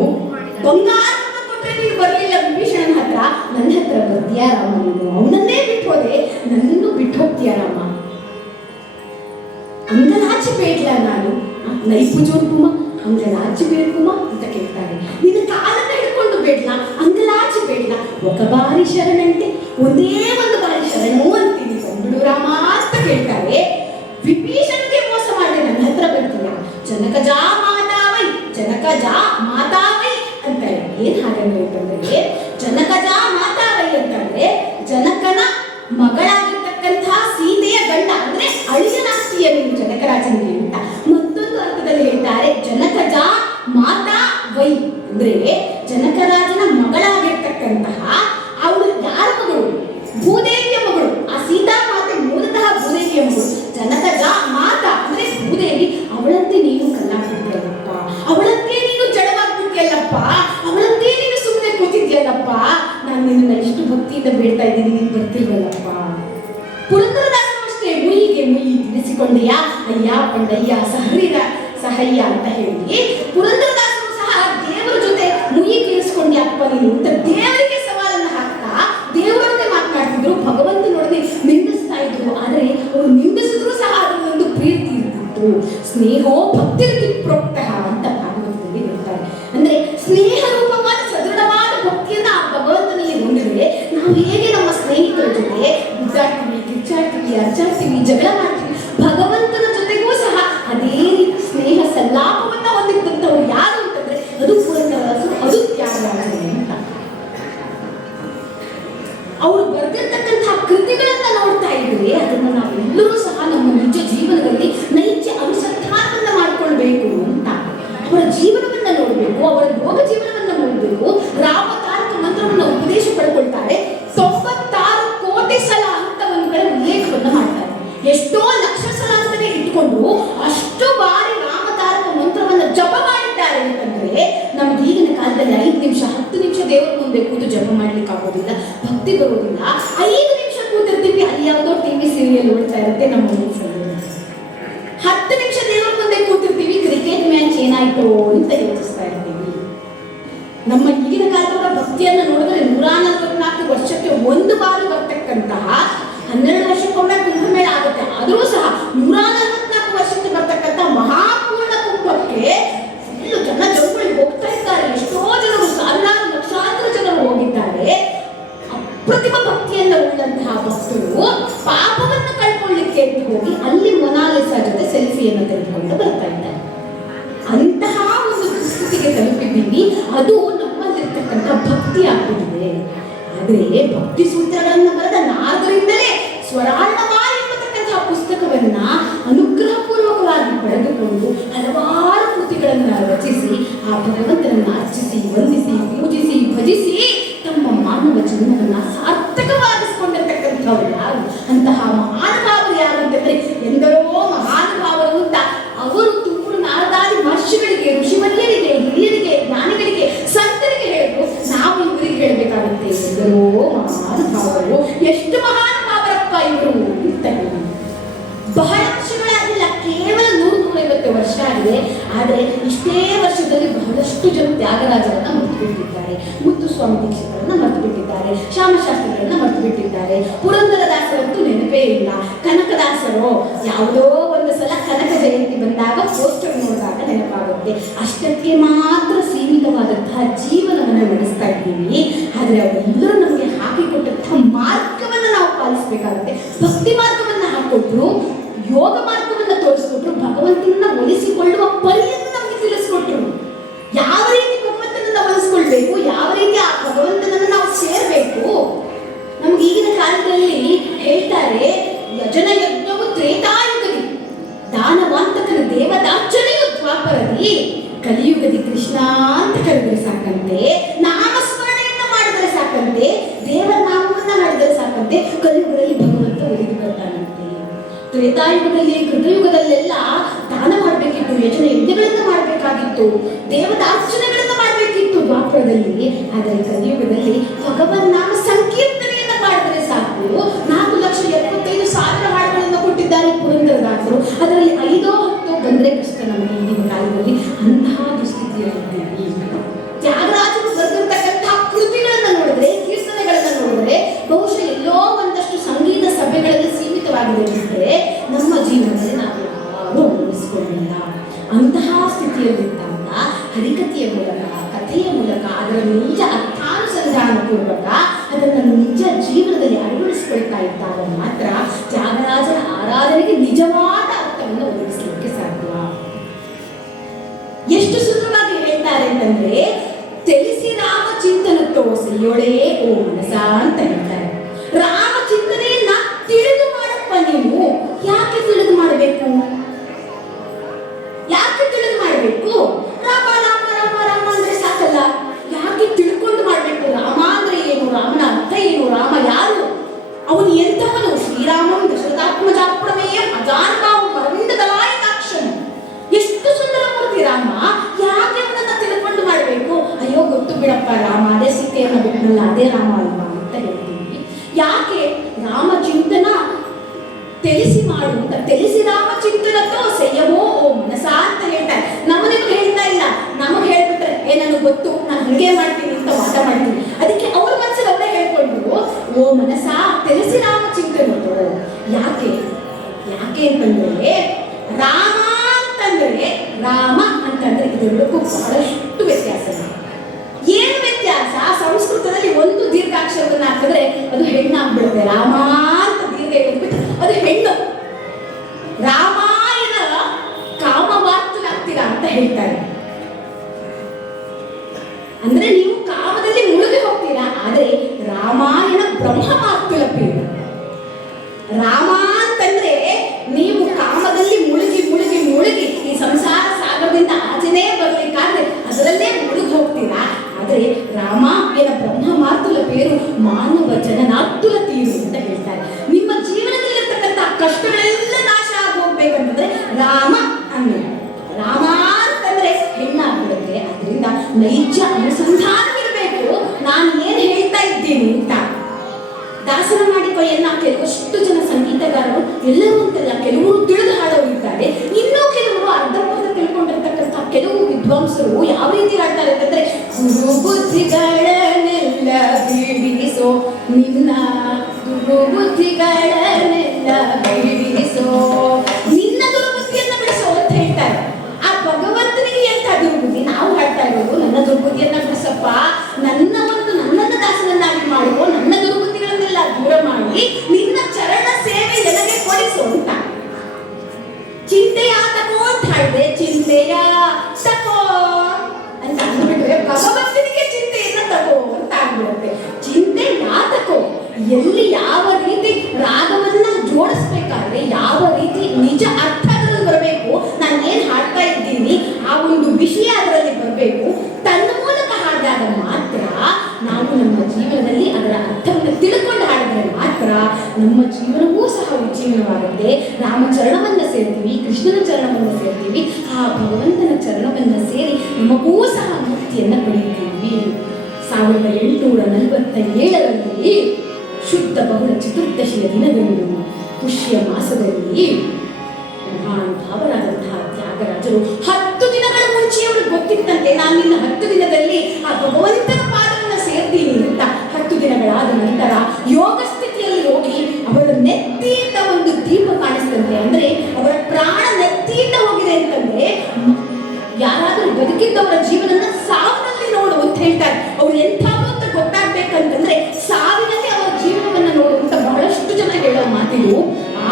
ಬಂಗಾರವನ್ನು ಕೊಟ್ಟರೆ ನೀನು ಬರಲಿಲ್ಲ ವಿಭೀಷಣನ ಹತ್ರ, ನನ್ನ ಹತ್ರ ಬರ್ತೀಯಾರಮ್ಮ ನೀನು? ಅವನನ್ನೇ ಬಿಟ್ಟು ಹೋದೆ, ನನ್ನನ್ನು ಬಿಟ್ಟು ಹೋಗ್ತೀಯಾರಮ್ಮ? ಅಂಗಲಾಚಿ ಬೇಡ್ಲ ನಾನು, ನೈಪುಜೋರ್ಕುಮ ಅಂಗಲಾಚಿ ಬೇಡ್ಕುಮ ಅಂತ ಕೇಳ್ತಾರೆ. ನಿನ್ನ ಕಾಲನ್ನ ಹಿಡ್ಕೊಂಡು ಬೇಡ್ಲ, ಅಂಗಲಾಚಿ ಬೇಡ್ಲ, ఒక ಬಾರಿ ಶರಣಂತೆ, ಒಂದೇ ಒಂದು ಬಾರಿ ಶರಣು ಅಂತೀನಿ, ಬಂದ್ಬಿಡು ರಾಮ ಅಂತ ಕೇಳ್ತಾರೆ. ವಿಭೀಷಣಿಗೆ ಮೋಸ ಮಾಡಿ ನನ್ನ ಹತ್ರ ಬರ್ತೀಯ, ಜನಕಜ ಮಾತಾವೈ, ಜನಕಜ ಮಾತಾವೈ ಅಂತಾರೆ. ಏನ್ ಹಾಗಂದ್ರೆ ಅಂತಂದ್ರೆ, ಜನಕಜ ಮಾತಾವೈ ಅಂತಂದ್ರೆ ಜನಕನ ಮಗಳಾಗಿರ್ತಕ್ಕಂತಹ ಸೀತೆಯ ಗಂಡ, ಅಂದ್ರೆ ಅಳಿಯನಾಸ್ತಿಯ ನೀನು ಜನಕರಾಜನಿಗೆ ಅಂತ. ಮತ್ತೊಂದು ಅರ್ಥದಲ್ಲಿ ಹೇಳ್ತಾರೆ, ಜನಕಜ ಮಾತಾ ವೈ ಅಂದ್ರೆ ಜನಕರಾಜನ ಮಗಳಾಗಿರ್ತಕ್ಕಂತಹ ಅವಳು ಯಾರ ಮಗಳು? ಭೂದೇವಿಯ ಮಗಳು. ಆ ಸೀತಾ ಮಾತೆ ಮೂಲತಃ ಭೂದೇವಿಯ ಮಗಳು. ಜನಕಜ ಮಾತಾ ಅಂದ್ರೆ ಭೂದೇವಿ. ಅವಳಂತೆ ನೀನು ಕಲ್ಲಾಗ್ತಿದ್ಯಲ್ಲಪ್ಪ, ಅವಳಂತೆ ನೀನು ಜಡವಾಗ್ತಿದ್ಯಲ್ಲಪ್ಪ, ಅವಳಂತೆ ನೀನು ಸುಮ್ಮನೆ ಕೂತಿದ್ಯಲ್ಲಪ್ಪ, ನಾನು ನಿನ್ನ ಇಷ್ಟು ಭಕ್ತಿಯಿಂದ ಬೇಡ್ತಾ ಇದ್ದೀನಿ, ನೀನು ಬರ್ತಿಲ್ವಲ್ಲಪ್ಪ. ಪುರಂದರದಾಸರು ಅಷ್ಟೇ, ಮುಯಿಗೆ ಮುಯಿ ತಿಳಿಸಿಕೊಂಡೆಯಾ ಅಯ್ಯ ಪಂಡಯ್ಯ ಸಹರಿರ ಸಹಯ್ಯ ಅಂತ ಹೇಳಿ ಪುರಂದರದಾಸರು ಸಹ ದೇವರ ಜೊತೆ ಮುಯಿ ಕೇಳಿಸ್ಕೊಂಡ್ಯಪ್ಪ ನೀನು ಅಂತ ದೇವರಿಗೆ ಸವಾಲನ್ನು ಹಾಕ್ತಾ ದೇವರನ್ನೇ ಮಾತನಾಡ್ತಿದ್ರು. ಭಗವಂತನೊಡನೆ ನಿಂದಿಸ್ತಾ ಇದ್ರು. ಆದರೆ ಅವರು ನಿಂದಿಸಿದ್ರು ಸಹ ಅದರಲ್ಲೊಂದು ಪ್ರೀತಿ ಇರ್ತಿತ್ತು. ಸ್ನೇಹೋ ಭಕ್ತಿರತಿ ಪ್ರೋಕ್ತ ಅಂತ ಭಾಗವತದಲ್ಲಿ ಹೇಳ್ತಾರೆ. ಅಂದ್ರೆ ಸ್ನೇಹ ರೂಪವಾದ ಸದೃಢವಾದ ಭಕ್ತಿಯನ್ನ ಆ ಭಗವಂತನಲ್ಲಿ ಹೊಂದಿದ್ರೆ ನಾವು ಹೇಗೆ ನಮ್ಮ ಸ್ನೇಹಿತರ ಜೊತೆ ಗುದ್ದಾಡ್ತೀವಿ, ಕಿಚ್ಚಾಡ್ತೀವಿ, ಅರ್ಚಾಡ್ತೀವಿ, ಜಗಳ ಮಾಡ್ತೀವಿ, ಭಗವಂತನ ಜೊತೆಗೂ ಸಹ ಅದೇ ರೀತಿ ಸ್ನೇಹ ಸಲ್ಲಾಪವನ್ನ ಹೊಂದಿದ್ದಂಥವ್ರು ಯಾರು ಅಂತಂದ್ರೆ ಅದು ಪುರಂದರದಾಸರು, ಅದು ತ್ಯಾಗರಾಜರು ಅಂತ. ಅವರು ಬರೆದಿರ್ತಕ್ಕಂತಹ ಕೃತಿಗಳನ್ನ ನೋಡ್ತಾ ಇದ್ರೆ ಅದನ್ನು ನಾವೆಲ್ಲರೂ ಸಹ ನಮ್ಮ ನಿಜ ಜೀವನದಲ್ಲಿ ನೈಜ ಅನುಸಂಧಾನವನ್ನ ಮಾಡಿಕೊಳ್ಬೇಕು ಅಂತ. ಅವರ ಜೀವನವನ್ನ ನೋಡ್ಬೇಕು, ಅವರ ಯೋಗ ಜೀವನವನ್ನ ನೋಡ್ಬೇಕು. ರಾಮ ತಾರಕ ಮಂತ್ರವನ್ನ ಉಪದೇಶ ಪಡ್ಕೊಳ್ತಾರೆ. 96 ಕೋಟಿ ಸಲ ಅಂತ ಒಂದು ಕಡೆ ಉಲ್ಲೇಖವನ್ನ ಮಾಡ್ತಾರೆ. ಎಷ್ಟೋ ಲಕ್ಷ ಸಲ ಅಂತಾನೆ ಇಟ್ಕೊಂಡು ಅಷ್ಟು ಬಾರಿ ರಾಮ ತಾರಕ ಮಂತ್ರವನ್ನ ಜಪ ಮಾಡಿದ್ದಾರೆ ಅಂತಂದ್ರೆ ನಮ್ಗೆ ಈಗಿನ ಕಾಲದಲ್ಲಿ 5 ನಿಮಿಷ 10 ನಿಮಿಷ ದೇವರ ಮುಂದೆ ಕೂತು ಜಪ ಮಾಡ್ಲಿಕ್ಕೆ ಆಗೋದಿಲ್ಲ, ಭಕ್ತಿ ಬರೋದಿಲ್ಲ. 5 ನಿಮಿಷ ಕೂತಿರ್ತೀವಿ, ಅಲ್ಲಿ ಯಾವುದೋ ಟಿವಿ ಸೀರಿಯಲ್ ಓಡ್ತಾ ಇರುತ್ತೆ ನಮ್ಮ ಮನಸ್ಸಲ್ಲಿ. 10 ನಿಮಿಷ ದೇವರ ಮುಂದೆ ಕೂತಿರ್ತೀವಿ, ಕ್ರಿಕೆಟ್ ಮ್ಯಾಚ್ ಏನಾಯ್ತು ಅಂತ ಯೋಚಿಸ್ತಾ ಇರ್ತೀವಿ. ನಮ್ಮ ಈಗಿನ ಕಾಲದವರ ಭಕ್ತಿಯನ್ನ ನೋಡಿದ್ರೆ 144 ವರ್ಷಕ್ಕೆ ಒಂದು ಬಾರಿ ಬರ್ತಕ್ಕಂತಹ 12 ವರ್ಷಕ್ಕೊಮ್ಮೆ ಕುಂಭಮೇಳ ಆಗುತ್ತೆ. ಆದರೂ ಸಹ 144 ವರ್ಷಕ್ಕೆ ಬರ್ತಕ್ಕಂಥ ಮಹಾಪೂರ್ಣ ಕುಂಭಕ್ಕೆ ಫುಲ್ಲು ಜಂಗುಳಿ ಹೋಗ್ತಾ ಇದ್ದಾರೆ. ಎಷ್ಟೋ ಜನರು, ಸಾವಿರಾರು ಲಕ್ಷಾಂತರ ಜನರು ಹೋಗಿದ್ದಾರೆ. ಅಪ್ರತಿಮ ಭಕ್ತಿಯನ್ನ ಉಳ್ಳಂತಹ ಭಕ್ತರು ಪಾಪವನ್ನು ಕಳ್ಕೊಳ್ಳಿಕ್ಕೆ ಅಂತ ಹೋಗಿ ಅಲ್ಲಿ ಮೊನಾಲಿಸಾ ಜೊತೆ ಸೆಲ್ಫಿಯನ್ನು ತೆಗೆದುಕೊಂಡು ಬರ್ತಾ ಇದ್ದಾರೆ. ಅಂತಹ ಒಂದು ಸ್ಥಿತಿಗೆ ತಲುಪಿ ಅದು ನಮ್ಮಲ್ಲಿರ್ತಕ್ಕಂಥ ಭಕ್ತಿ ಆಗ್ಬಿಟ್ಟಿದೆ. ಆದರೆ ಭಕ್ತಿ ಸೂತ್ರಗಳನ್ನು ಬರೆದ ನಾರದರಿಂದಲೇ ಸ್ವರಾರ್ಣವ ಎಂಬತಕ್ಕಂತಹ ಪುಸ್ತಕವನ್ನ ಅನುಗ್ರಹಪೂರ್ವಕವಾಗಿ ಪಡೆದುಕೊಂಡು ಹಲವಾರು ಕೃತಿಗಳನ್ನ ರಚಿಸಿ ಆ ಭಗವಂತನನ್ನ ಅರ್ಚಿಸಿ ವಂದಿಸಿ ಪೂಜಿಸಿ ಭಜಿಸಿ ತಮ್ಮ ಮಾನವ ಜನ್ಮವನ್ನ ಸಾರ್ಥಕವಾಗಿಸಿಕೊಂಡಿರ್ತಕ್ಕಂಥವ್ರು ಯಾರು? ಅಂತಹ ಮಹಾನುಭಾವರು ಯಾರು ಅಂತಂದ್ರೆ ಎಂದರೋ ಮಹಾನುಭಾವರು ಅಂತ ಅವರು ತುಮಕೂರು ನಾರದಾದಿ ಮಹರ್ಷಿಗಳಿಗೆ, ಋಷಿವರ್ಯರಿಗೆ, ಹಿರಿಯರಿಗೆ, ಜ್ಞಾನಿಗಳಿಗೆ, ಸಂತರಿಗೆ ಹೇಳಿದ್ರು. ನಾವು ಇವರಿಗೆ ಹೇಳಬೇಕಾಗುತ್ತೆ, ಎಂದರೋ ಮಹಾನುಭಾವರು. ಎಷ್ಟು ಮಹಾನುಭಾವರಪ್ಪ ಇವರು ಅಂತ ಹೇಳಿ. ಬಹಳ ವರ್ಷಗಳಾಗಿಲ್ಲ, ಕೇವಲ 100-150 ವರ್ಷ ಆಗಿದೆ. ಆದರೆ ಇಷ್ಟೇ ವರ್ಷದಲ್ಲಿ ಬಹಳಷ್ಟು ಜನ ತ್ಯಾಗರಾಜರನ್ನ ಮರೆತು ಬಿಟ್ಟಿದ್ದಾರೆ, ಮುತ್ತುಸ್ವಾಮಿ ದೀಕ್ಷಿತರನ್ನ ಮರೆತು ಬಿಟ್ಟಿದ್ದಾರೆ, ಶ್ಯಾಮಶಾಸ್ತ್ರಿಗಳನ್ನ ಮರೆತು ಬಿಟ್ಟಿದ್ದಾರೆ. ಪುರಂದರದಾಸರಂತೂ ನೆನಪೇ ಇಲ್ಲ. ಕನಕದಾಸರು ಯಾವುದೋ ಒಂದು ಸಲ ಕನಕ ಜಯಂತಿ ಬಂದಾಗ ಪೋಸ್ಟರ್ ನೋಡಿದಾಗ ನೆನಪಾಗುತ್ತೆ. ಅಷ್ಟಕ್ಕೆ ಮಾತ್ರ ಸೀಮಿತವಾದಂತಹ ಜೀವನವನ್ನು ನಡೆಸ್ತಾ ಇದ್ದೀವಿ. ಆದರೆ ಅವರೆಲ್ಲರೂ ನಮಗೆ ಹಾಕಿಕೊಟ್ಟಂತಹ ಮಾರ್ಗವನ್ನು ನಾವು ಪಾಲಿಸಬೇಕಾಗುತ್ತೆ. ಭಕ್ತಿ ಮಾರ್ಗವನ್ನು ಹಾಕೊಟ್ರು, ಯೋಗ ಮಾರ್ಗವನ್ನು ತೋರಿಸ್ಕೊಟ್ರು, ಭಗವಂತನನ್ನ ಒಲಿಸಿಕೊಳ್ಳುವ ಪರಿಯನ್ನು ನಮಗೆ ತಿಳಿಸ್ಕೊಟ್ರು. ಯಾವ ರೀತಿ ಭಗವಂತನನ್ನ ಒಲಿಸ್ಕೊಳ್ಬೇಕು, ಯಾವ ರೀತಿ ಆ ಭಗವಂತನನ್ನ ನಾವು ಸೇರ್ಬೇಕು. ನಮ್ಗೆ ಈಗಿನ ಕಾಲದಲ್ಲಿ ಹೇಳ್ತಾರೆ, ಯಜನ ಯಜ್ಞವು ತ್ರೇತಾಯುಗದಿ, ದಾನವಾಂತಕನ ದೇವದಾರ್ಚನೆಯು ದ್ವಾಪರದಿ, ಕಲಿಯುಗದಿ ಕೃಷ್ಣ ಅಂತ ಕರೆದರೆ ಸಾಕಂತೆ, ನಾಮಸ್ಮರಣೆಯನ್ನ ಮಾಡಿದರೆ ಸಾಕಂತೆ, ದೇವರ ನಾಮವನ್ನ ಮಾಡಿದರೆ ಸಾಕಂತೆ, ಕಲಿಯುಗದಲ್ಲಿ ಭಗವಂತ ಒಲಿದು ಬರ್ತಾನಂತೆ. ತ್ರೇತಾಯುಗದಲ್ಲಿ, ಕೃತಯುಗದಲ್ಲೆಲ್ಲ ದಾನ ಮಾಡಬೇಕಿತ್ತು, ಯಜನ ಯಜ್ಞಗಳನ್ನ ಮಾಡಬೇಕಾಗಿತ್ತು, ದೇವದಾರ್ಚನೆಗಳನ್ನ ಮಾಡಬೇಕಿತ್ತು ದ್ವಾಪರದಲ್ಲಿ. ಆದರೆ ಕಲಿಯುಗದಲ್ಲಿ ಭಗವನ್ ನಾಮ ಸಂಕೀರ್ತನೆಯನ್ನ ಮಾಡಿದರೆ ಸಾಕು. 4,75,000 ಹಾಡುಗಳನ್ನು ಕೊಟ್ಟಿದ್ದಾರೆ ಪುರಂದರದಾಸರು. ಅದರಲ್ಲಿ 5-10 ಬಂದರೆ ಕಷ್ಟ ನಮಗೆ ಈಗಿನ ಕಾಲದಲ್ಲಿ. ಅಂತಹ ದುಸ್ಥಿತಿಯಲ್ಲಿದ್ದೀವಿ. ತ್ಯಾಗರಾಜರು ಬರೆದಿರ್ತಕ್ಕಂತಹ ಕೃತಿಗಳನ್ನ ನೋಡಿದ್ರೆ, ಕೀರ್ತನೆಗಳನ್ನ ನೋಡಿದ್ರೆ ಬಹುಶಃ ಎಲ್ಲೋ ಒಂದಷ್ಟು ಸಂಗೀತ ಸಭೆಗಳಲ್ಲಿ ಸೀಮಿತವಾಗಿದ್ದರೆ ನಮ್ಮ ಜೀವನದಲ್ಲಿ ನಾವು ಯಾರು ಅನುಭವಿಸಿಕೊಂಡಿಲ್ಲ. ಅಂತಹ ಸ್ಥಿತಿಯಲ್ಲಿದ್ದಾಗ ಹರಿಕಥೆಯ ಮೂಲಕ, ಕಥೆಯ ಮೂಲಕ ಅದರ ನಿಜ ಅರ್ಥಾನುಸಂಧಾನ ಪೂರ್ವಕ ಅದನ್ನು ನಿಜ ಜೀವನದಲ್ಲಿ ಅಳವಡಿಸಿಕೊಳ್ತಾ ಇದ್ದಾಗ ಮಾತ್ರ ತ್ಯಾಗರಾಜರ ಆರಾಧನೆಗೆ ನಿಜವಾದ ಅರ್ಥವನ್ನು ಒದಗಿಸಲಿಕ್ಕೆ ಸಾಧ್ಯ. ಎಷ್ಟು ಸುಂದರವಾಗಿ ಹೇಳ್ತಾರೆ ಅಂತಂದ್ರೆ, ತಿಳಿಸಿ ರಾಮ ಚಿಂತನತ್ತೋ ಸೆಯ್ಯೊಳೇ ಓ ಮನಸ ಅಂತ ಹೇಳ್ತಾರೆ. ರಾಮ ಚಿಂತನೆಯನ್ನ ತಿಳಿದು ಮಾಡಪ್ಪ ನೀವು. ಯಾಕೆ ತಿಳಿದು ಮಾಡಬೇಕು? ಯಾಕೆ ತಿಳಿದು ಮಾಡಬೇಕು? ರಾಮ ರಾಮ ರಾಮ ರಾಮ ಅಂದ್ರೆ ಸಾಕಲ್ಲ, ಯಾಕೆ ತಿಳ್ಕೊಂಡು ಮಾಡಬೇಕು? ರಾಮ ಅಂದ್ರೆ ಏನು, ರಾಮನ ಅರ್ಥ ಏನು, ರಾಮ ಯಾರು, ಅವನು ಎಂಥವನು? ಶ್ರೀರಾಮಂ ದಶರಥಾತ್ಮಜಾಪ್ರಮೇಯ ಅಜಾನಕಾವು ಮರವಿಂದದಲಾಯತಾಕ್ಷನು. ಎಷ್ಟು ಸುಂದರ ಮೂರ್ತಿ ರಾಮ. ಯಾಕೆ ಅವನನ್ನ ತಿಳ್ಕೊಂಡು ಮಾಡಬೇಕು? ಅಯ್ಯೋ ಗೊತ್ತು ಬಿಡಪ್ಪ, ರಾಮ ಅದೇ ಸೀತೆಯನ್ನು ಬಿಟ್ಟನಲ್ಲ, ಅದೇ ರಾಮ ಅಲ್ವಾ ಅಂತ ಹೇಳ್ತೀವಿ. ಯಾಕೆ? ರಾಮ ಚಿಂತನ ತಿಳಿಸಿ ಮಾಡು ಅಂತ. ತಿಳಿಸಿ ರಾಮ ಚಿಂತನತ್ತೋ ಸೆಯ್ಯವೋ ಓ ಮನಸ ಅಂತ ಹೇಳ್ತಾರೆ. ನಮ್ಮನಿಗೂ ಹೇಳ್ತಾ ಇಲ್ಲ, ನಮಗೆ ಹೇಳ್ಬಿಟ್ರೆ ನನಗೆ ಗೊತ್ತು, ನಾನು ಹಂಗೆ ಮಾಡ್ತೀನಿ ಅಂತ ವಾದ ಮಾಡ್ತೀನಿ. ಅದಕ್ಕೆ ಅವ್ರ ಮನಸ್ಸಲ್ಲಿ ಅವರೇ ಹೇಳ್ಕೊಂಡ್ರು, ಓ ಮನಸ ತಿಳಿಸಿ ರಾಮ ಚಿಂತನತ್ತೋ. ಯಾಕೆ? ಯಾಕೆ ಅಂತಂದ್ರೆ, ರಾಮ ಅಂತಂದ್ರೆ, ರಾಮ ಅಂತಂದ್ರೆ ಇದೆರಡಕ್ಕೂ ಬಹಳಷ್ಟು ವ್ಯತ್ಯಾಸ. ಏನು ವ್ಯತ್ಯಾಸ? ಸಂಸ್ಕೃತದಲ್ಲಿ ಒಂದು ದೀರ್ಘಾಕ್ಷರವನ್ನ ಹಾಕಿದ್ರೆ ಅದು ಹೆಣ್ಣಾಗ್ಬಿಡುತ್ತೆ. ರಾಮ ಅಂತ ದೀರ್ಘ ಹೇಳ್ಬಿಟ್ಟು ಅದು ಹೆಣ್ಣು. ರಾಮಾಯಣ ಕಾಮವಾರ್ತಲಾಗ್ತೀರಾ ಅಂತ ಹೇಳ್ತಾರೆ. ಅಂದ್ರೆ ನೀವು ಕಾಮದಲ್ಲಿ ಮುಳುಗಿ ಹೋಗ್ತೀರಾ. ಆದರೆ ರಾಮಾಯಣ ಬ್ರಹ್ಮವಾರ್ತುಲಪಿ. ರಾಮ ಅಂತಂದ್ರೆ ನೀವು ಕಾಮದಲ್ಲಿ ಮುಳುಗಿ ಮುಳುಗಿ ಮುಳುಗಿ ಈ ಸಂಸಾರ ಸಾಗರದಿಂದ ಆಚೆನೇ ಬರ್ಲಿಕ್ಕಾದ್ರೆ ಅದರಲ್ಲೇ ಮುಳುಗಿ ಹೋಗ್ತೀರಾ. ಆದರೆ ರಾಮಾಯಣ ಬ್ರಹ್ಮ ಮಾತುಲ ಪೇರು ಮಾನವ ಜನನಾತುಲ ತೀರು ಅಂತ ಹೇಳ್ತಾರೆ. ನಿಮ್ಮ ಜೀವನದಲ್ಲಿರ್ತಕ್ಕಂಥ ಕಷ್ಟಗಳೆಲ್ಲ ನಾಶ ಆಗಿ ಹೋಗ್ಬೇಕಂತಂದ್ರೆ ರಾಮ ಅಂದ್ರೆ, ರಾಮ ಅಂತಂದ್ರೆ ಹೆಣ್ಣಾಗ್ಬಿಡುತ್ತೆ. ಅದರಿಂದ ನೈಜ ಅನುಸಂಧಾನವಿರಬೇಕು, ನಾನು ಏನು ಹೇಳ್ತಾ ಇದ್ದೀನಿ ಅಂತ. ದಾಸನ ಮಾಡಿಕೊಳ್ಳೆಯನ್ನ ಕೆಲವಷ್ಟು ಜನ ಸಂಗೀತಗಾರರು, ಎಲ್ಲರೂ ಅಂತಲ್ಲ, ಕೆಲವರು ತಿಳಿದು ಹಾಡೋರು ಇದ್ದಾರೆ, ಇನ್ನೂ ಕೆಲವರು ಅರ್ಧಂಬರ್ಧ ತಿಳ್ಕೊಂಡಿರ್ತಕ್ಕಂಥ ಕೆಲವು ವಿದ್ವಾಂಸರು ಯಾವ ರೀತಿ ಹಾಡ್ತಾರೆ ಅಂತಂದ್ರೆ, ಗುರು ಬುದ್ಧಿಗಳನ್ನೆಲ್ಲ ಬಿಡಿಸೋ ನಿನ್ನ, ಗುರು ಬುದ್ಧಿಗಳನ್ನೆಲ್ಲ ಬಿಡಿಸೋ, ನಿನ್ನ ದುರ್ಬುದ್ಧಿಯನ್ನ ಬಿಡಿಸೋ ಅಂತ ಹೇಳ್ತಾರೆ. ಆ ಭಗವಂತನಿಗೆ ಎಂತ ದುರ್ಬುದ್ಧಿ? ನಾವು ಹಾಡ್ತಾ ಇರೋದು ನನ್ನ ದುರ್ಬುದ್ಧಿಯನ್ನ ಬಿಡಿಸಪ್ಪ, ನನ್ನನ್ನು ದಾಸನನ್ನಾಗಿ ಮಾಡುವ, ನನ್ನ ದುರ್ಬುದ್ಧಿಗಳನ್ನೆಲ್ಲ ದೂರ ಮಾಡಿ ನಿನ್ನ ಚರಣ ಸೇವೆ ನನಗೆ ಕೊಡಿಸು ಅಂತ. ಚಿಂತೆಯ ತಕೋ ಅಂತ ಹೇಳಿದೆ, ಚಿಂತೆಯ ತಕೋ ಅಂತ ಅಂದ್ಬಿಟ್ರೆ ಭಗವಂತನಿಗೆ ಚಿಂತೆಯನ್ನ ತಗೋ ಅಂತ ಆಗ್ಬಿಡುತ್ತೆ. ಚಿಂತೆ ಯಾತಕೋ, ಎಲ್ಲಿ ಯಾವ ರೀತಿ ರಾಗವನ್ನ ಜೋಡಿಸ್ಬೇಕಾದ್ರೆ ಯಾವ ರೀತಿ ನಿಜ ಅರ್ಥಗಳು ಬರಬೇಕು, ನಾನು ಏನ್ ಹಾಡ್ತಾ ಇದ್ದೀನಿ ಆ ಒಂದು ವಿಷಯ ಅದರಲ್ಲಿ ಬರಬೇಕು. ತನ್ನ ಮೂಲಕ ಹಾಡಿದಾಗ ಮಾತ್ರ ನಾವು ನಮ್ಮ ಜೀವನದಲ್ಲಿ ಅದರ ಅರ್ಥವನ್ನು ತಿಳ್ಕೊಂಡು ಹಾಡಿದರೆ ಮಾತ್ರ ನಮ್ಮ ಜೀವನವೂ ಸಹ ಉಜ್ಜೀವನವಾಗುತ್ತೆ. ರಾಮಚರಣವನ್ನ ಸೇರ್ತೀವಿ, ಕೃಷ್ಣನ ಚರಣವನ್ನ ಸೇರ್ತೀವಿ, ಆ ಭಗವಂತನ ಚರಣವನ್ನ ಸೇರಿ ನಮಗೂ ಸಹ ಮುಕ್ತಿಯನ್ನ ಪಡೆಯುತ್ತೀವಿ. 1847ರಲ್ಲಿ ಶುದ್ಧ ಬಹುಳ ಚತುರ್ದಶಿಯ ದಿನದಂದು ಪುಷ್ಯ ಮಾಸದಲ್ಲಿ ಮಹಾನ್ ಭಾವರಾದಂತಹ ತ್ಯಾಗರಾಜರು 10 ದಿನಗಳ ಮುಂಚೆ ಅವರಿಗೆ ಗೊತ್ತಿತ್ತಂತೆ, ನಾನು ಇನ್ನು 10 ದಿನದಲ್ಲಿ ಆ ಭಗವಂತನ ಪಾದವನ್ನು ಸೇರ್ತೀನಿ ಅಂತ. 10 ದಿನಗಳಾದ ನಂತರ ಯೋಗ ಸ್ಥಿತಿಯಲ್ಲಿ ಹೋಗಿ ಅವರ ನೆತ್ತಿಯಿಂದ ಒಂದು ದೀಪ ಕಾಣಿಸ್ತಂತೆ. ಅಂದ್ರೆ ಅವರ ಪ್ರಾಣ ನೆತ್ತಿಯಿಂದ ಹೋಗಿದೆ ಅಂತಂದ್ರೆ, ಯಾರಾದರೂ ಬದುಕಿದ್ದವರ ಜೀವನನ ಸಾವಿನಲ್ಲಿ ನೋಡು ಅಂತ ಹೇಳ್ತಾರೆ. ಅವ್ರು ಎಂಥವ್ರು ಅಂತ ಗೊತ್ತಾಗ್ಬೇಕಂತಂದ್ರೆ ಸಾವಿನಲ್ಲಿ ಅವರ ಜೀವನವನ್ನ ನೋಡು ಅಂತ ಬಹಳಷ್ಟು ಜನ ಹೇಳೋ ಮಾತಿದು.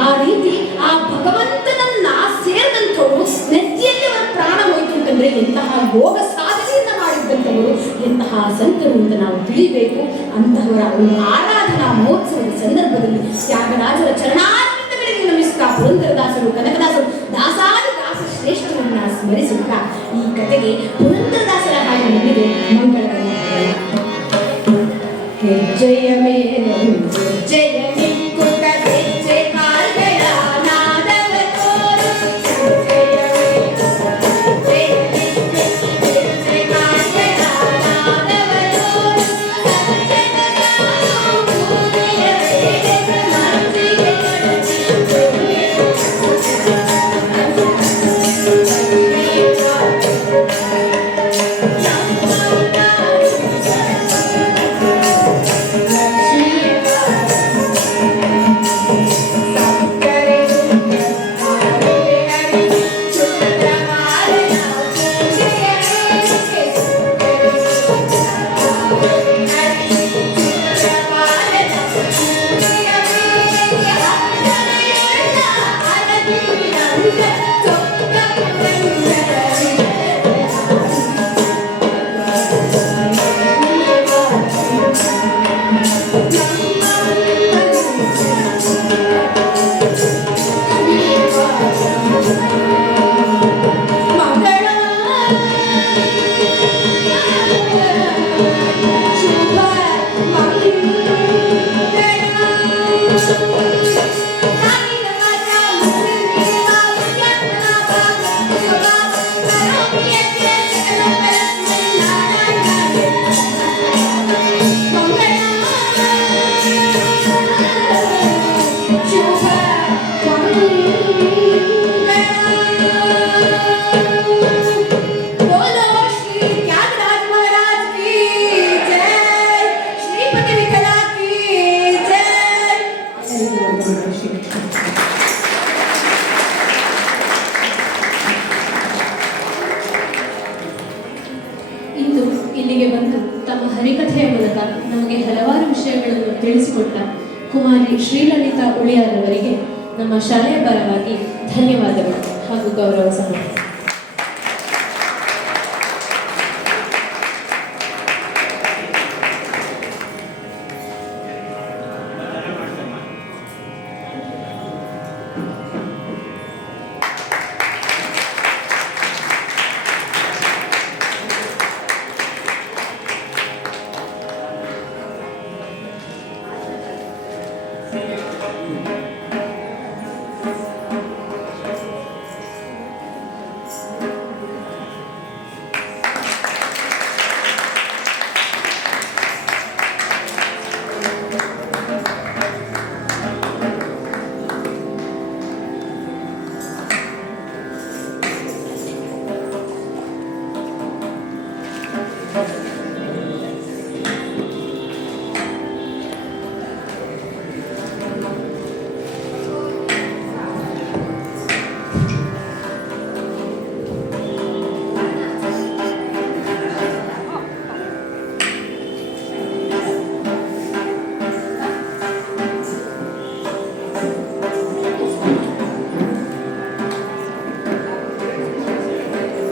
ಆ ರೀತಿ ಆ ಭಗವಂತನನ್ನ ಸೇರಿದಂಥವ್ರು ನೆತ್ತಿಯಲ್ಲಿ ಅವರ ಪ್ರಾಣ ಹೋಯ್ತು ಅಂತಂದ್ರೆ ಎಂತಹ ಯೋಗ ಸಾಧನೆಯನ್ನ ಮಾಡಿದ್ದಂಥವರು, ಎಂತಹ ಸಂತರು ಅಂತ ನಾವು ತಿಳಿಬೇಕು. ಅಂತಹವರ ಒಂದು ಆರಾಧನಾ ಮಹೋತ್ಸವದ ಸಂದರ್ಭದಲ್ಲಿ ತ್ಯಾಗರಾಜರ ಚರಣಾರವಿಂದಗಳಿಗೆ ನಮಿಸ್ತಾ ಪುರಂದರದಾಸರು, ಕನಕದಾಸರು, ದಾಸಾದಿ ದಾಸ ಶ್ರೇಷ್ಠರನ್ನ ಸ್ಮರಿಸುತ್ತಾ ಈ ಕಥೆಗೆ ಪುರಂದರದಾಸರ ಹಾಡಿನೊಂದಿಗೆ ಮಂಗಳವನ್ನು ಹೆಜ್ಜೆಯ ಮೇಲೆ ಹೆಜ್ಜೆಯ ನಿಕ್ಕುತ್ತ ಹೆಜ್ಜೆ ಕಾಲ್ಗಳ ನಾದವ ತೋರು, ಹೆಜ್ಜೆಯ ಮೇಲೆ ಹೆಜ್ಜೆ ಕಾಲ್ಗಳ ನಾದವ ತೋರು, ಭೂಮಿಯ ಮೇಲೆ ಮನಸ್ಸಿಗೆ ಇಲ್ಲಿಗೆ ಬಂದು ತಮ್ಮ ಹರಿಕಥೆಯ ಮೂಲಕ ನಮಗೆ ಹಲವಾರು ವಿಷಯಗಳನ್ನು ತಿಳಿಸಿಕೊಟ್ಟ ಕುಮಾರಿ ಶ್ರೀಲಲಿತಾ ಉಳಿಯಾರವರಿಗೆ ನಮ್ಮ ಶಾಲೆಯ ಪರವಾಗಿ ಧನ್ಯವಾದಗಳು ಹಾಗೂ ಗೌರವ ಸಮರ್ಪಣೆ.